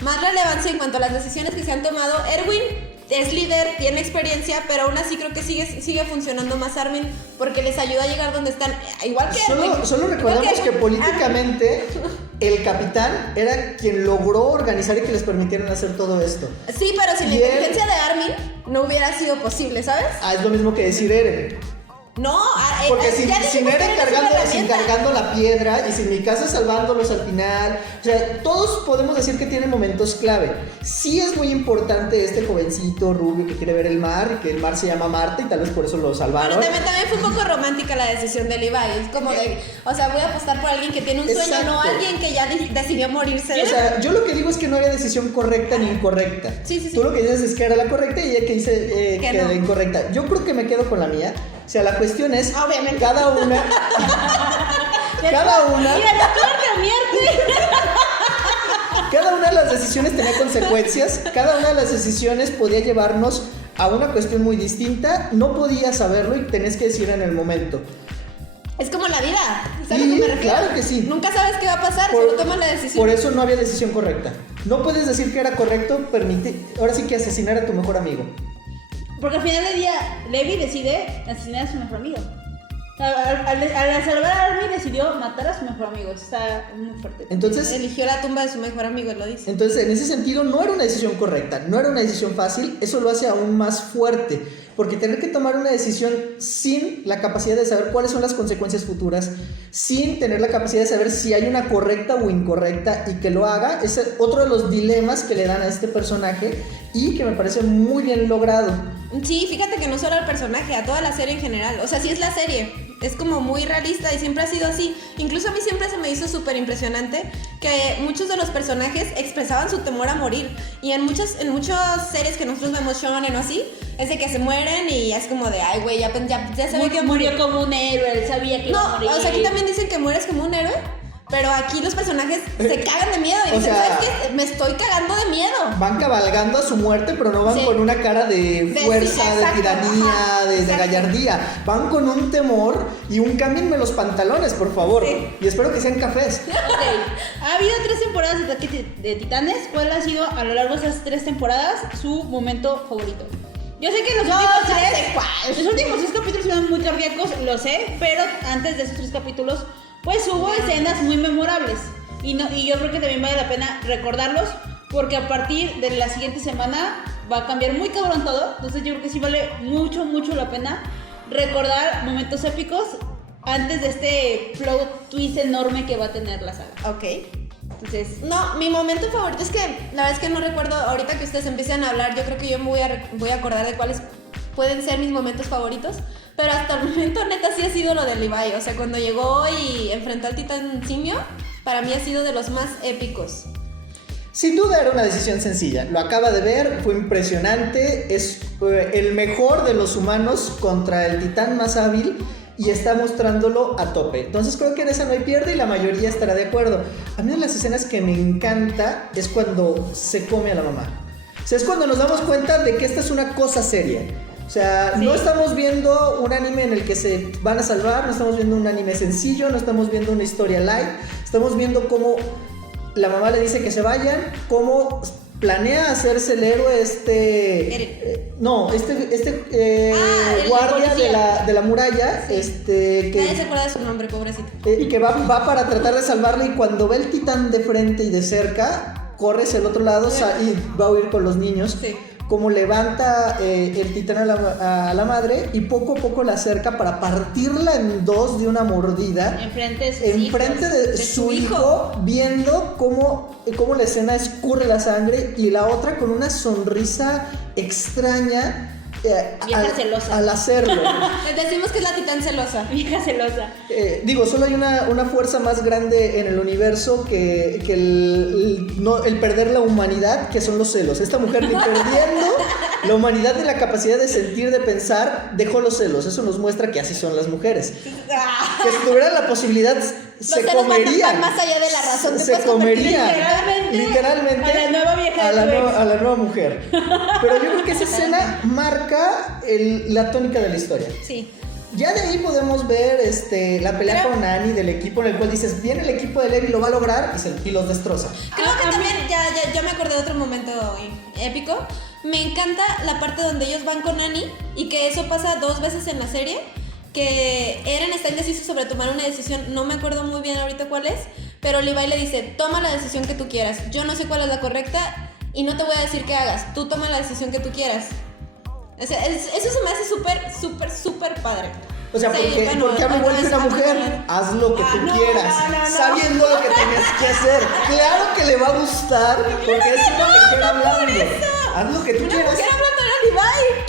más relevancia en cuanto a las decisiones que se han tomado. Erwin es líder, tiene experiencia, pero aún así creo que sigue funcionando más Armin porque les ayuda a llegar donde están. Igual que Erwin. Solo recordemos que políticamente el capitán era quien logró organizar y que les permitieran hacer todo esto. Sí, pero sin la inteligencia de Armin no hubiera sido posible, ¿sabes? Es lo mismo que decir Eren. No, porque sin Eren cargando la piedra y sin Mikasa salvándolos al final, o sea, todos podemos decir que tienen momentos clave. Sí es muy importante este jovencito rubio que quiere ver el mar y que el mar se llama Marte y tal vez por eso lo salvaron. Pero también fue un poco romántica la decisión de Levi, es como de, o sea, voy a apostar por alguien que tiene un sueño. Exacto. No alguien que ya decidió morirse. O sea, yo lo que digo es que no había decisión correcta ni incorrecta. Sí. Tú lo que dices es que era la correcta y ella que dice que era la incorrecta. Yo creo que me quedo con la mía. sea, la cuestión es, obviamente, cada una... Mira, tú Cada una de las decisiones tenía consecuencias, cada una de las decisiones podía llevarnos a una cuestión muy distinta, no podías saberlo y tenías que decir en el momento. es como la vida, ¿sabes Sí, a qué me refiero? claro que sí. Nunca sabes qué va a pasar, solo tomas la decisión. Por eso no había decisión correcta. No puedes decir que era correcto, ahora sí que asesinar a tu mejor amigo. Porque al final del día, Levi decide asesinar a su mejor amigo. Al salvar a Armin decidió matar a su mejor amigo. Eso está muy fuerte. Entonces, eligió la tumba de su mejor amigo, lo dice. Entonces, en ese sentido, no era una decisión correcta, no era una decisión fácil, eso lo hace aún más fuerte, porque tener que tomar una decisión sin la capacidad de saber cuáles son las consecuencias futuras, sin tener la capacidad de saber si hay una correcta o incorrecta y que lo haga, es otro de los dilemas que le dan a este personaje y que me parece muy bien logrado. Sí, fíjate que no solo al personaje, a toda la serie en general. O sea, sí es la serie, es como muy realista y siempre ha sido así. Incluso a mí siempre se me hizo súper impresionante que muchos de los personajes expresaban su temor a morir. Y en muchas series que nosotros vemos shonen o así, es de que se mueren y es como de, ay, güey, ya sabía que murió como un héroe, él sabía que iba a morir. No, o sea, aquí también dicen que mueres como un héroe. Pero aquí los personajes se cagan de miedo y dicen, ¿sabes qué? Me estoy cagando de miedo. Van cabalgando a su muerte, pero no van con una cara de fuerza, de tiranía, de gallardía. Van con un temor y un cámbienme los pantalones, por favor. Sí. Y espero que sean cafés. Okay. Ha habido 3 temporadas de Ataque de Titanes. ¿Cuál ha sido a lo largo de esas 3 temporadas su momento favorito? Yo sé que los últimos 3 capítulos fueron muy cardíacos, lo sé, pero antes de esos 3 capítulos pues hubo escenas muy memorables y yo creo que también vale la pena recordarlos porque a partir de la siguiente semana va a cambiar muy cabrón todo. Entonces yo creo que sí vale mucho la pena recordar momentos épicos antes de este plot twist enorme que va a tener la saga. Ok. Entonces, no, mi momento favorito es que la verdad es que no recuerdo, ahorita que ustedes empiezan a hablar, yo creo que yo me voy a acordar de cuáles pueden ser mis momentos favoritos. Pero hasta el momento, neta, sí ha sido lo de Levi. O sea, cuando llegó y enfrentó al titán simio, para mí ha sido de los más épicos. Sin duda era una decisión sencilla. Lo acaba de ver, fue impresionante. Es el mejor de los humanos contra el titán más hábil y está mostrándolo a tope. Entonces creo que en esa no hay pierde y la mayoría estará de acuerdo. A mí de las escenas que me encanta es cuando se come a la mamá. O sea, es cuando nos damos cuenta de que esta es una cosa seria. O sea, sí. No estamos viendo un anime en el que se van a salvar, no estamos viendo un anime sencillo, no estamos viendo una historia light, estamos viendo cómo la mamá le dice que se vayan, cómo planea hacerse el héroe guardia de la muralla, sí. Que nadie se acuerda de su nombre, pobrecito. Que va para tratar de salvarle y cuando ve el titán de frente y de cerca, corre hacia el otro lado y va a huir con los niños. Sí. Como levanta el titán a la madre y poco a poco la acerca para partirla en dos de una mordida. Enfrente de su hijo, viendo cómo la escena escurre la sangre y la otra con una sonrisa extraña. Vieja celosa. Al hacerlo. Decimos que es la titán celosa. Vieja celosa. Solo hay una fuerza más grande en el universo que el perder la humanidad, que son los celos. Esta mujer, ni perdiendo la humanidad y la capacidad de sentir, de pensar, dejó los celos. Eso nos muestra que así son las mujeres. Que si tuvieran la posibilidad, se comerían. Más allá de la razón. Se comerían. Literalmente. A la nueva vieja. A la nueva mujer. Pero yo creo que esa escena marca la tónica de la historia. Sí. Ya de ahí podemos ver la pelea con Annie del equipo en el cual dices, viene el equipo de Levi, lo va a lograr y los destroza. Creo que también, ya me acordé de otro momento épico. Me encanta la parte donde ellos van con Annie y que eso pasa 2 veces en la serie. Que Eren está indeciso sobre tomar una decisión, no me acuerdo muy bien ahorita cuál es, pero Levi le dice, toma la decisión que tú quieras, yo no sé cuál es la correcta y no te voy a decir qué hagas, tú toma la decisión que tú quieras. O sea, eso se me hace súper padre. O sea, porque habla igual que una mujer, haz lo que tú quieras, sabiendo lo que tenías que hacer. Claro que le va a gustar, porque es una mujer hablando. Haz lo que tú quieras. Mujer hablando era Levi.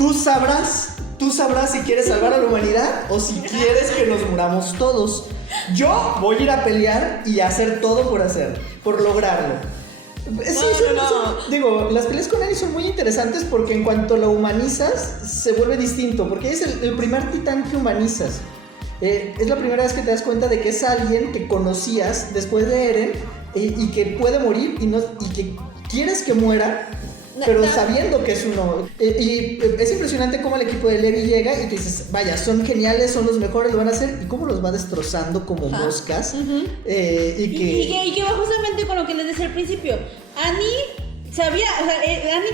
Tú sabrás si quieres salvar a la humanidad o si quieres que nos muramos todos. Yo voy a ir a pelear y a hacer todo por lograrlo. Digo, las peleas con Eren son muy interesantes porque en cuanto la humanizas, se vuelve distinto. Porque es el primer titán que humanizas. Es la primera vez que te das cuenta de que es alguien que conocías después de Eren y que puede morir y que quieres que muera, pero sabiendo que es uno. Y es impresionante cómo el equipo de Levi llega y tú dices, vaya, son geniales, son los mejores, lo van a hacer, y cómo los va destrozando como moscas. Y que va justamente con lo que les decía al principio. Annie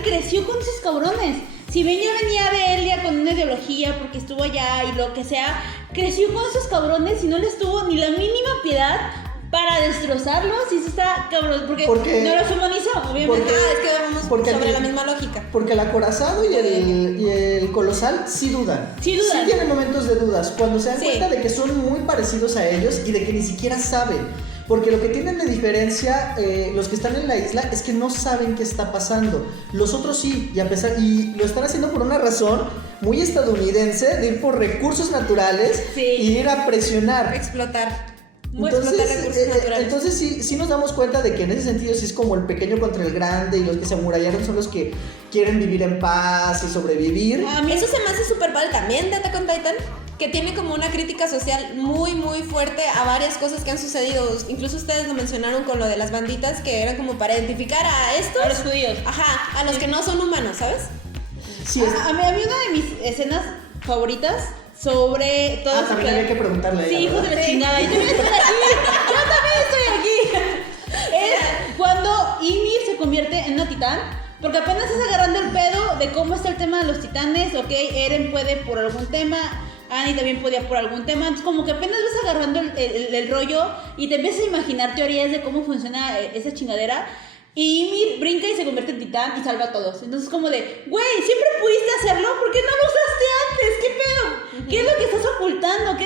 creció con esos cabrones. Si bien ya venía de Elia con una ideología porque estuvo allá y lo que sea, creció con esos cabrones y no les tuvo ni la mínima piedad para destrozarlos. Y eso está cabrón, porque no los humanizó, obviamente. Es que vamos sobre la misma lógica. Porque el acorazado y el colosal sí dudan. Sí tienen momentos de dudas cuando se dan cuenta de que son muy parecidos a ellos y de que ni siquiera saben. Porque lo que tienen de diferencia los que están en la isla es que no saben qué está pasando. Los otros sí, y lo están haciendo por una razón muy estadounidense, de ir por recursos naturales y ir a presionar. Explotar entonces sí nos damos cuenta de que en ese sentido sí es como el pequeño contra el grande, y los que se amurallaron son los que quieren vivir en paz y sobrevivir. Eso se me hace súper padre también de Attack on Titan, que tiene como una crítica social muy muy fuerte a varias cosas que han sucedido. Incluso ustedes lo mencionaron con lo de las banditas, que eran como para identificar a estos, a los judíos, a los que no son humanos, ¿sabes? Sí, a mí una de mis escenas favoritas sobre todo eso. También había que preguntarle a ella. Sí, hijos de la chingada. Yo también estoy aquí. Es cuando Ymir se convierte en una titán. Porque apenas estás agarrando el pedo de cómo está el tema de los titanes. Ok, Eren puede por algún tema, Annie también podía por algún tema. Entonces como que apenas vas agarrando el rollo y te empiezas a imaginar teorías de cómo funciona esa chingadera. Y Ymir brinca y se convierte en titán y salva a todos. Entonces como de, güey, siempre pudiste hacerlo, ¿por qué no lo usaste antes? ¿Qué pedo? ¿Qué es lo que estás ocultando?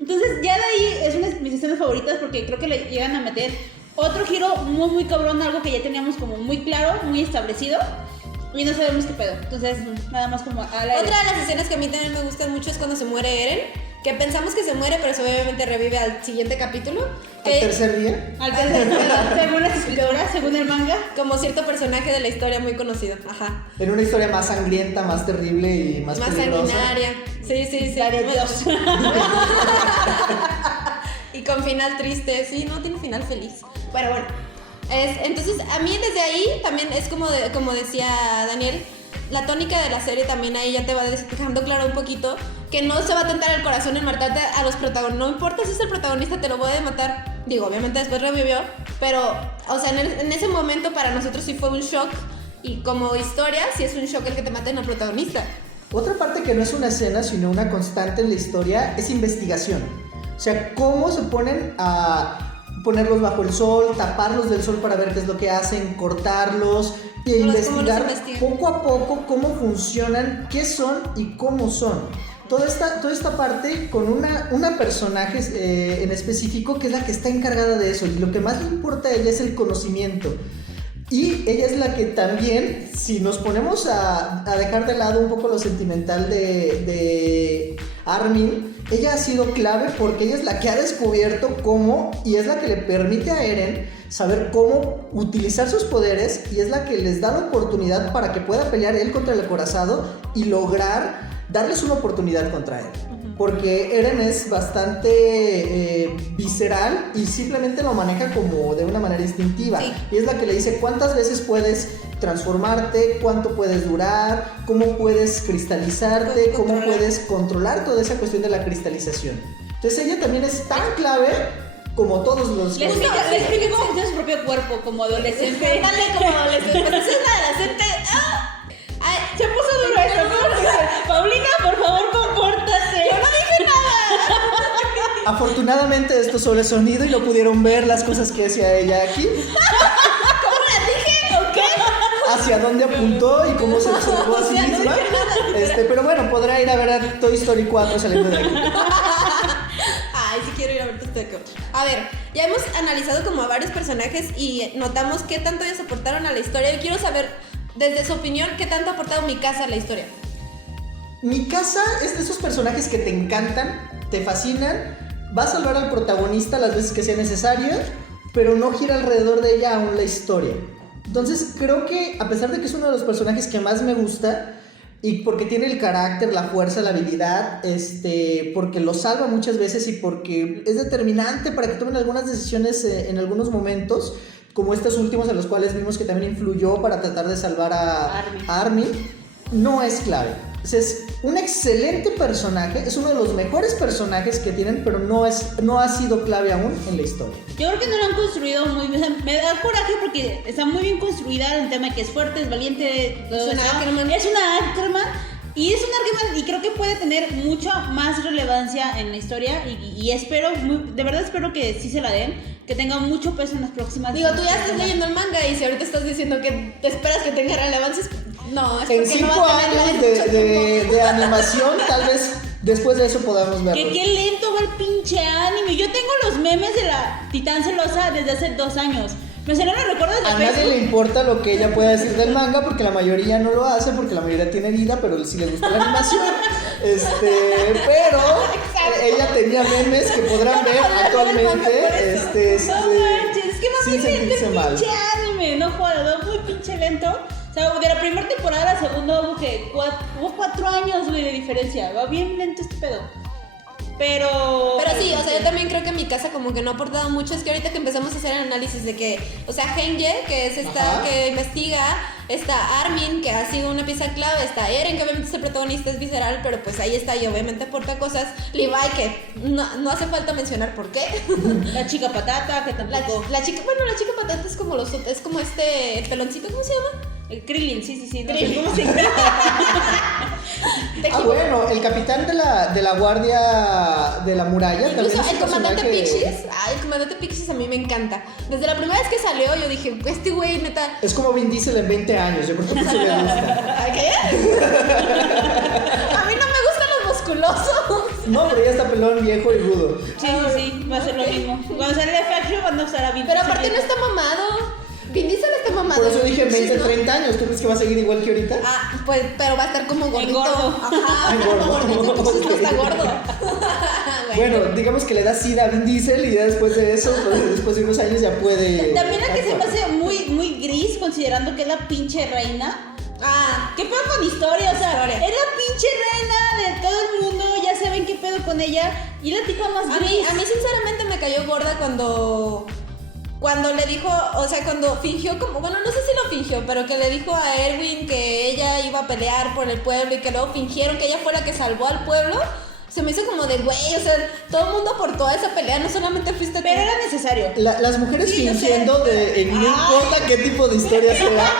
Entonces ya de ahí es una de mis escenas favoritas, porque creo que le llegan a meter otro giro muy muy cabrón, algo que ya teníamos como muy claro, muy establecido, y no sabemos qué pedo. Entonces nada más como a la... Otra de las escenas que a mí también me gustan mucho es cuando se muere Eren, que pensamos que se muere, pero obviamente revive al siguiente capítulo. ¿Al tercer día? Según las escritoras, según el manga. Como cierto personaje de la historia muy conocido. Ajá. En una historia más sangrienta, más terrible y más peligrosa. Sanguinaria. Sí. Dios. Y con final triste. Sí, no tiene final feliz. Pero bueno. Entonces, a mí desde ahí también es como decía Daniel, la tónica de la serie también ahí ya te va dejando claro un poquito que no se va a tentar el corazón en matarte a los protagonistas. No importa si es el protagonista, te lo voy a matar. Digo, obviamente después revivió, pero, o sea, en ese momento para nosotros sí fue un shock. Y como historia, sí es un shock el que te maten al protagonista. Otra parte que no es una escena, sino una constante en la historia, es investigación. O sea, cómo se ponen a ponerlos bajo el sol, taparlos del sol para ver qué es lo que hacen, cortarlos y investigar poco a poco cómo funcionan, qué son y cómo son. Toda esta parte con una personaje en específico que es la que está encargada de eso, y lo que más le importa a ella es el conocimiento. Y ella es la que también, si nos ponemos a dejar de lado un poco lo sentimental de Armin, ella ha sido clave porque ella es la que ha descubierto cómo, y es la que le permite a Eren saber cómo utilizar sus poderes, y es la que les da la oportunidad para que pueda pelear él contra el acorazado y lograr darles una oportunidad contra él. Porque Eren es bastante visceral y simplemente lo maneja como de una manera instintiva. Sí. Y es la que le dice cuántas veces puedes transformarte, cuánto puedes durar, cómo puedes cristalizarte, cómo puedes controlar toda esa cuestión de la cristalización. Entonces ella también es tan clave como todos los... Le explica cómo funciona su propio cuerpo como adolescente. Dale como adolescente. Pues es una adolescente... Ay, se puso duro esto, ¿no? Paulina, por favor, compórtate. Yo no dije nada. Afortunadamente esto solo es sonido y no pudieron ver las cosas que decía ella aquí. ¿Cómo las dije? ¿O qué? Hacia dónde apuntó y cómo se observó a sí misma. Pero bueno, podrá ir a ver a Toy Story 4 saliendo de aquí. Ay, sí quiero ir a ver Toy Story 4. A ver, ya hemos analizado como a varios personajes y notamos qué tanto ellos aportaron a la historia. Yo quiero saber, desde su opinión, qué tanto ha aportado Mikasa a la historia. Mikasa es de esos personajes que te encantan, te fascinan, va a salvar al protagonista las veces que sea necesario, pero no gira alrededor de ella aún la historia. Entonces creo que a pesar de que es uno de los personajes que más me gusta, y porque tiene el carácter, la fuerza, la habilidad, porque lo salva muchas veces y porque es determinante para que tomen algunas decisiones en algunos momentos, como estos últimos en los cuales vimos que también influyó para tratar de salvar a Armin, no es clave. O sea, es un excelente personaje, es uno de los mejores personajes que tienen, pero no ha sido clave aún en la historia. Yo creo que no lo han construido muy bien. Me da coraje porque está muy bien construida el tema de que es fuerte, es valiente. Es una Ackerman. Y es un Ackerman y creo que puede tener mucha más relevancia en la historia y espero, de verdad espero que sí se la den, que tenga mucho peso en las próximas. Digo, tú ya estás leyendo el manga y si ahorita estás diciendo que te esperas que tenga relevancia, no, es porque en 5 no va a tener años de animación, tal vez después de eso podamos verlo. Qué lento va el pinche anime. Yo tengo los memes de la Titán Celosa desde hace 2 años. Me salieron los recuerdos de A Facebook. nadie le importa lo que ella pueda decir del manga porque la mayoría no lo hace, porque la mayoría tiene vida, pero sí le gusta la animación. Pero ella tenía memes que podrán ver actualmente. No manches, es que va muy lento el pinche anime. No jodas, va muy pinche lento. O sea, de la primera temporada a la segunda hubo 4 años, güey, de diferencia. Va bien lento este pedo. Pero sí, o sea, yo también creo que en mi casa como que no ha aportado mucho. Es que ahorita que empezamos a hacer análisis de que, o sea, Henge, que es esta que investiga, está Armin, que ha sido una pieza clave, está Eren, que obviamente es el protagonista, es visceral, pero pues ahí está y obviamente aporta cosas. Levi, que no hace falta mencionar por qué. La chica patata, que tampoco. La chica patata es como es como el peloncito, ¿cómo se llama? El Krillin, sí, no sé cómo se llama. Bueno, el capitán de la guardia de la muralla. Incluso también el comandante Pixis. El comandante Pixis a mí me encanta. Desde la primera vez que salió yo dije, este güey neta. Es como Vin Diesel en 20 años, yo creo que por eso le gusta. ¿Qué? A mí no me gustan los musculosos. No, pero ya está pelón, viejo y rudo. Sí, va a ser lo mismo. Cuando sale de Faction van a usar a Vin. Pero aparte no está mamado. Vin Diesel está mamado. Por eso dije 20, 30 años. ¿Tú crees que va a seguir igual que ahorita? Pues, pero va a estar como gordito. Gordo. Ajá, Gordo. gordito, no está gordo. Bueno, digamos que le da sida a Vin Diesel y ya después de eso, pues, después de unos años ya puede... También la que se me hace muy gris, considerando que es la pinche reina. ¿Qué pedo con historia? O sea, es la pinche reina de todo el mundo, ya saben qué pedo con ella. Y la tipa más gris. A mí sinceramente me cayó gorda cuando le dijo, o sea, cuando fingió como, bueno, no sé si lo fingió, pero que le dijo a Erwin que ella iba a pelear por el pueblo y que luego fingieron que ella fue la que salvó al pueblo. Se me hizo como de, güey, o sea, todo el mundo aportó a esa pelea, no solamente fuiste tú. Pero era necesario. Las mujeres fingiendo no importa qué tipo de historia sea,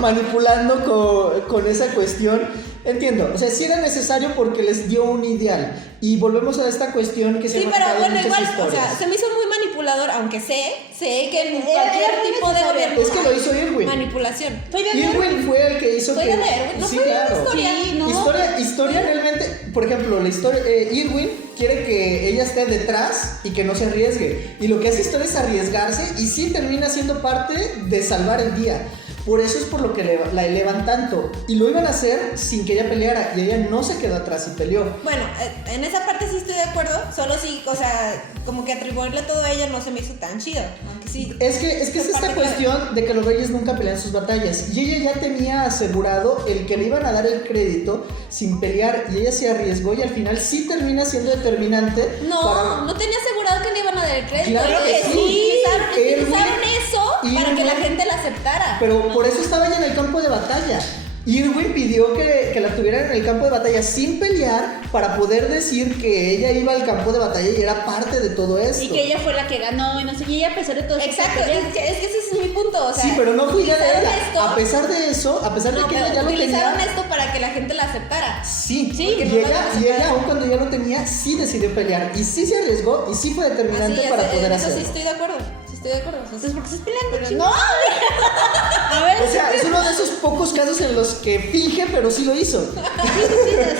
manipulando con esa cuestión. Entiendo, o sea, sí era necesario porque les dio un ideal. Y volvemos a esta cuestión que se ha pero bueno, muchas igual, historias. o sea, se me hizo muy manipulador, aunque sé que en cualquier tipo de gobierno. Es que lo hizo Irwin. Manipulación. Irwin fue el que hizo Soy que... de Irwin, no sí, fue claro. una historia. Sí, ¿no? Historia realmente, por ejemplo, la historia, Irwin quiere que ella esté detrás y que no se arriesgue. Y lo que hace historia es arriesgarse y sí termina siendo parte de salvar el día. Por eso es por lo que la elevan tanto. Y lo iban a hacer sin que ella peleara. Y ella no se quedó atrás y peleó. Bueno, en esa parte sí estoy de acuerdo. Solo sí, o sea, como que atribuirle todo a ella no se me hizo tan chido. Aunque sí. Es que es esta cuestión de que los reyes nunca pelean sus batallas. Y ella ya tenía asegurado el que le iban a dar el crédito sin pelear. Y ella se arriesgó y al final sí termina siendo determinante. No tenía asegurado que le iban a dar el crédito. Claro que sí. Utilizaron eso para que la gente la aceptara. Pero por eso estaba ella en el campo de batalla. Irwin pidió que la tuvieran en el campo de batalla sin pelear para poder decir que ella iba al campo de batalla y era parte de todo esto. Y que ella fue la que ganó y no sé qué, y a pesar de todo eso. Exacto, es que ese es mi punto. O sea, sí, pero no fue ya de ella. Esto, a pesar de eso, a pesar de que ella ya lo tenía. Utilizaron esto para que la gente la aceptara. Sí, sí, y ella, aun cuando ya lo tenía, sí decidió pelear. Y sí se arriesgó y sí fue determinante para poder hacerlo. Eso sí estoy de acuerdo. Entonces, ¿por qué estás peleando? Pero no. A ver. O sea, es uno de esos pocos casos en los que finge, pero sí lo hizo.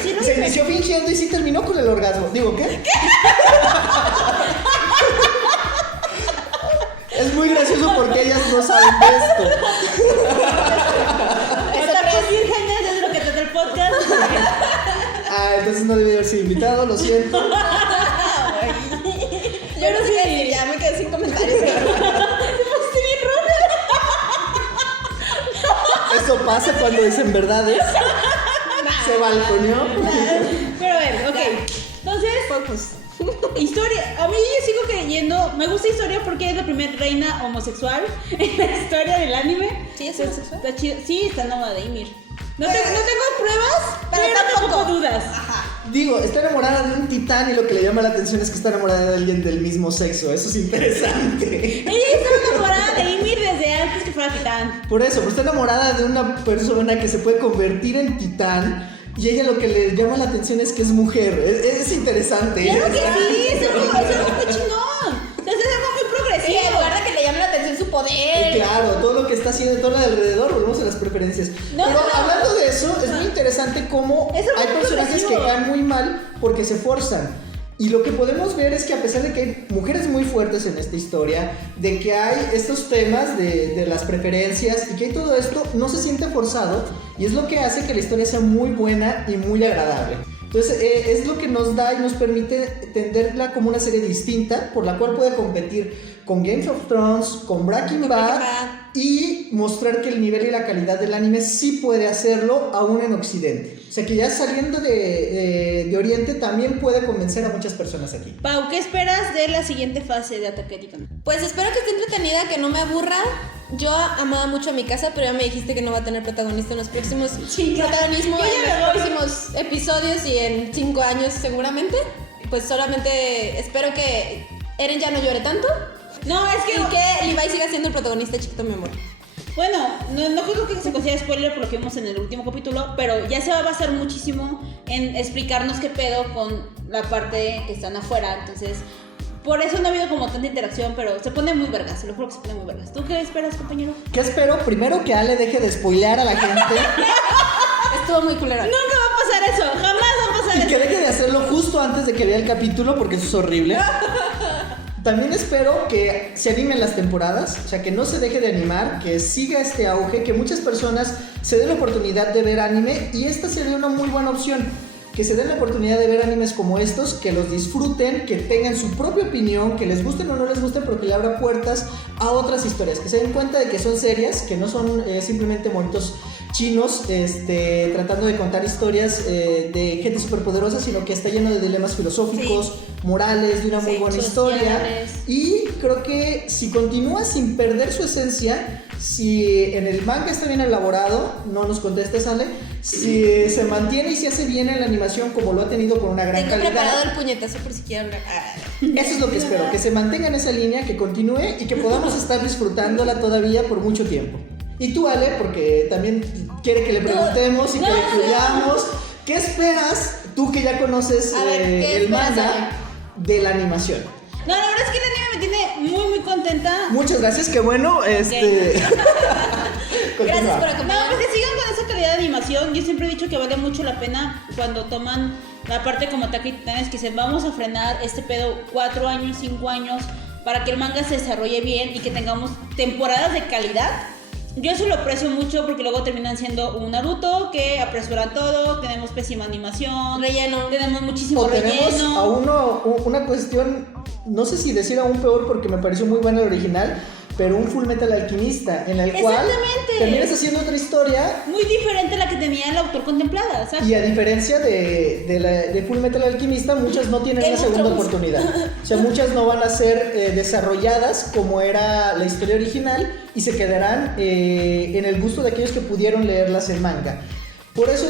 Sí, Se inició fingiendo y sí terminó con el orgasmo. Digo, ¿qué? Es muy gracioso porque ellas no saben de esto. Estar con vírgenes es lo que trata el podcast. Entonces no debí haber sido invitado, lo siento. Pero sí, ya me quedé sin comentarios. ¿Te pusiste bien Eso pasa cuando dicen verdades. Se balconeó. Pero a ver, ok. Entonces, historia. A mí yo sigo creyendo. Me gusta historia porque es la primera reina homosexual en la historia del anime. ¿Sí es homosexual? Está chido. Sí, está enamorada de Ymir. No tengo pruebas, pero tampoco tampoco dudas. Ajá. Digo, está enamorada de un titán y lo que le llama la atención es que está enamorada de alguien del mismo sexo. Eso es interesante. Ella estaba enamorada de Ymir desde antes que fuera titán. Por eso, pero está enamorada de una persona que se puede convertir en titán. Y ella lo que le llama la atención es que es mujer. Es interesante. Claro que sí, es algo muy chingón. Entonces es algo muy progresivo. Sí, en lugar de que le llame la atención su poder. Claro, todo lo que está haciendo, todo lo de alrededor, volvemos a las preferencias. Pero hablando de eso, es muy interesante cómo hay personajes que caen muy mal porque se forzan. Y lo que podemos ver es que a pesar de que hay mujeres muy fuertes en esta historia, de que hay estos temas de las preferencias y que hay todo esto, no se siente forzado y es lo que hace que la historia sea muy buena y muy agradable. Entonces es lo que nos da y nos permite entenderla como una serie distinta por la cual puede competir con Game of Thrones, con Breaking Bad y mostrar que el nivel y la calidad del anime sí puede hacerlo aún en Occidente. O sea que ya saliendo de Oriente también puede convencer a muchas personas aquí. Pau, ¿qué esperas de la siguiente fase de Attack on Titan? Pues espero que esté entretenida, que no me aburra. Yo amaba mucho a mi casa, pero ya me dijiste que no va a tener protagonista en los próximos protagonismo en los próximos episodios y en 5 años seguramente. Pues solamente espero que Eren ya no llore tanto. No, es que... Y que Levi siga siendo el protagonista, chiquito mi amor. Bueno, no creo que se considere spoiler por lo que vimos en el último capítulo, pero ya se va a basar muchísimo en explicarnos qué pedo con la parte que están afuera, entonces... Por eso no ha habido como tanta interacción, pero se pone muy vergas, se lo juro que se pone muy vergas. ¿Tú qué esperas, compañero? ¿Qué espero? Primero que Ale deje de spoilear a la gente. Estuvo muy culero. Nunca va a pasar eso, jamás va a pasar eso. Y que deje de hacerlo justo antes de que vea el capítulo, porque eso es horrible. También espero que se animen las temporadas, o sea, que no se deje de animar, que siga este auge, que muchas personas se den la oportunidad de ver anime y esta sería una muy buena opción. Que se den la oportunidad de ver animes como estos, que los disfruten, que tengan su propia opinión, que les gusten o no les gusten, pero que le abra puertas a otras historias, que se den cuenta de que son serias, que no son simplemente monitos chinos tratando de contar historias de gente superpoderosa, sino que está lleno de dilemas filosóficos, morales, de una muy buena historia. Y creo que si continúa sin perder su esencia, si en el manga está bien elaborado, no nos contestes, Ale, si se mantiene y se hace bien en la animación como lo ha tenido con una gran calidad. Tengo preparado el puñetazo por si quiere hablar. Eso es lo que espero, que se mantenga en esa línea, que continúe y que podamos estar disfrutándola todavía por mucho tiempo. Y tú, Ale, porque también quiere que le preguntemos y que le incluyamos, ¿qué esperas tú que ya conoces el manga de la animación? No, la verdad es que el anime me tiene muy, muy contenta. Muchas gracias, qué bueno. Gracias por acompañarnos. No, pues que sigan con esa calidad de animación. Yo siempre he dicho que vale mucho la pena cuando toman la parte como Attack on Titanes, que dicen, vamos a frenar este pedo 4 años, 5 años, para que el manga se desarrolle bien y que tengamos temporadas de calidad. Yo eso lo aprecio mucho porque luego terminan siendo un Naruto que apresuran todo, tenemos pésima animación, Relleno. tenemos muchísimo relleno. Tenemos a una cuestión, no sé si decir aún peor porque me pareció muy buena el original, pero un Full Metal Alquimista en el cual terminas haciendo otra historia muy diferente a la que tenía el autor contemplada, ¿sabes? Y a diferencia de Full Metal Alquimista, muchas no tienen una segunda oportunidad. O sea, muchas no van a ser desarrolladas como era la historia original y se quedarán en el gusto de aquellos que pudieron leerlas en manga. Por eso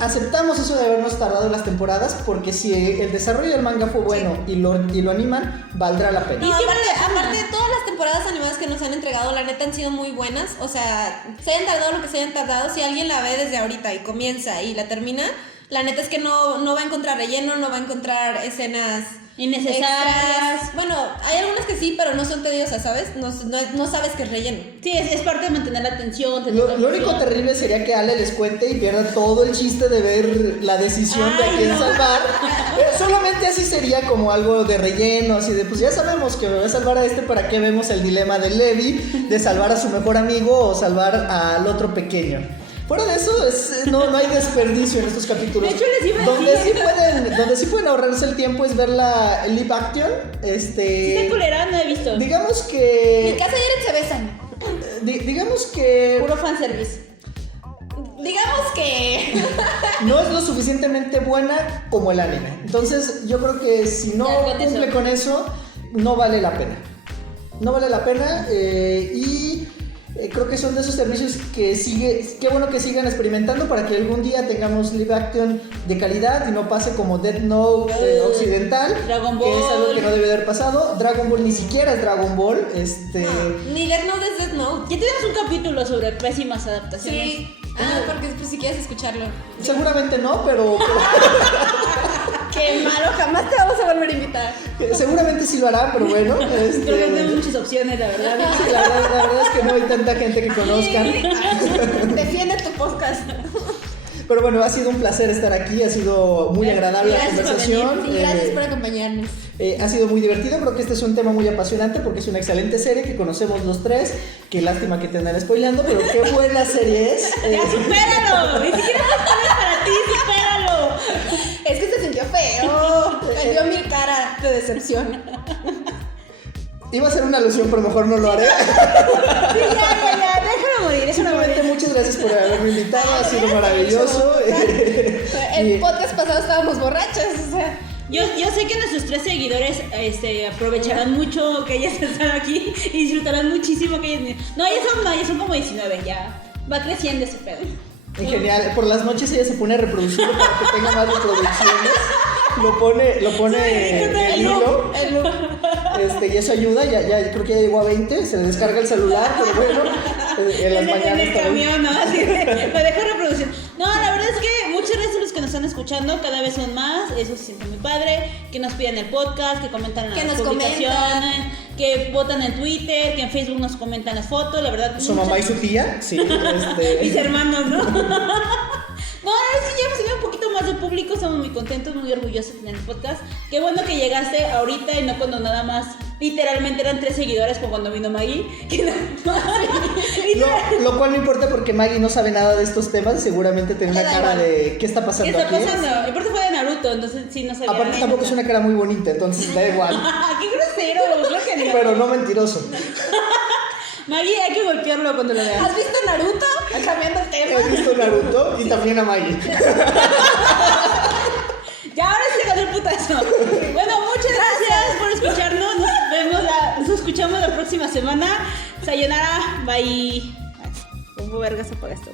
aceptamos eso de habernos tardado en las temporadas, porque si el desarrollo del manga fue bueno y lo animan, valdrá la pena. No, aparte todas las temporadas animadas que nos han entregado, la neta han sido muy buenas. O sea, se hayan tardado lo que se hayan tardado, si alguien la ve desde ahorita y comienza y la termina, la neta es que no va a encontrar relleno, no va a encontrar escenas innecesarias. Extras. Bueno, hay algunas que sí, pero no son tediosas, ¿sabes? No sabes que es relleno. Sí, es parte de mantener la atención. Lo único terrible sería que Ale les cuente y pierda todo el chiste de ver la decisión de a quién salvar. Solamente así sería como algo de relleno, así de pues ya sabemos que me voy a salvar a para qué vemos el dilema de Levi, de salvar a su mejor amigo o salvar al otro pequeño. Fuera de eso, no hay desperdicio en estos capítulos. De hecho, les iba a decir. Donde sí pueden ahorrarse el tiempo es ver la live action. ¿Sí culera? No he visto. Digamos que... En casa y Eren se besan. digamos que... Puro fanservice. Digamos que... no es lo suficientemente buena como el anime. Entonces yo creo que si no cumple con eso, no vale la pena. No vale la pena y creo que son de esos servicios que qué bueno que sigan experimentando para que algún día tengamos live action de calidad y no pase como Death Note occidental, Dragon Ball, que es algo que no debe haber pasado. Dragon Ball ni siquiera es Dragon Ball. Ni Death Note es Death Note. Ya tenemos un capítulo sobre pésimas adaptaciones. Sí. Porque después si quieres escucharlo. Seguramente no, pero Qué malo, jamás te vamos a volver a invitar. seguramente sí lo harán, pero bueno. Creo que tengo muchas opciones, la verdad. La verdad es que no hay tanta gente que conozcan. Defiende tu podcast. Pero bueno, ha sido un placer estar aquí, ha sido muy agradable la conversación. Sí, gracias por acompañarnos. Ha sido muy divertido, creo que este es un tema muy apasionante porque es una excelente serie que conocemos los tres. Qué lástima que te andan spoileando, pero qué buena serie es. ¡Ya, supéralo! Ni siquiera vas a poner para ti, supéralo. Es que se sintió feo. Me dio mi cara de decepción. Iba a hacer una alusión, pero mejor no lo haré. Sí, ya, déjalo morir. Simplemente muchas gracias por haberme invitado, ha sido maravilloso. El podcast pasado estábamos borrachas, o sea. Yo sé que nuestros 3 seguidores aprovecharán mucho que ellas están aquí y disfrutarán muchísimo que ellas... No, ya son como 19, ya va creciendo ese pedo. Genial, por las noches ella se pone a reproducirlo para que tenga más reproducciones. Lo pone en hilo. Y eso ayuda, ya creo que ya llegó a 20, se le descarga el celular, pero bueno, en las mañanas. En el camión, ¿no? Así, lo dejo reproducir. No, la verdad es que muchas gracias a los que nos están escuchando, cada vez son más, eso se siente muy padre, que nos piden el podcast, que comentan en las publicaciones, que votan en Twitter, que en Facebook nos comentan las fotos, la verdad. Su mamá y su tía, sí. Mis hermanos, ¿no? No, es que ya hemos tenido un poquito más de público, estamos muy contentos, muy orgullosos de tener el podcast. Qué bueno que llegaste ahorita y no cuando nada más, literalmente eran 3 seguidores como cuando vino Maggie. Lo cual no importa porque Maggie no sabe nada de estos temas, seguramente tiene una cara de ¿qué está pasando aquí? ¿Qué está pasando? Y aparte fue de Naruto, entonces sí no sabía. Aparte tampoco es una cara muy bonita, entonces da igual. ¡Qué grosero! Creo que no. Pero no mentiroso. Maggie, hay que golpearlo cuando lo veas. ¿Has visto Naruto? Cambiando el tema. He visto Naruto y también a Maggie. Ya, ahora sí ganó el putazo. Bueno, muchas gracias por escucharnos. Nos escuchamos la próxima semana. Sayonara, bye. ¿Cómo vergas apaga esto?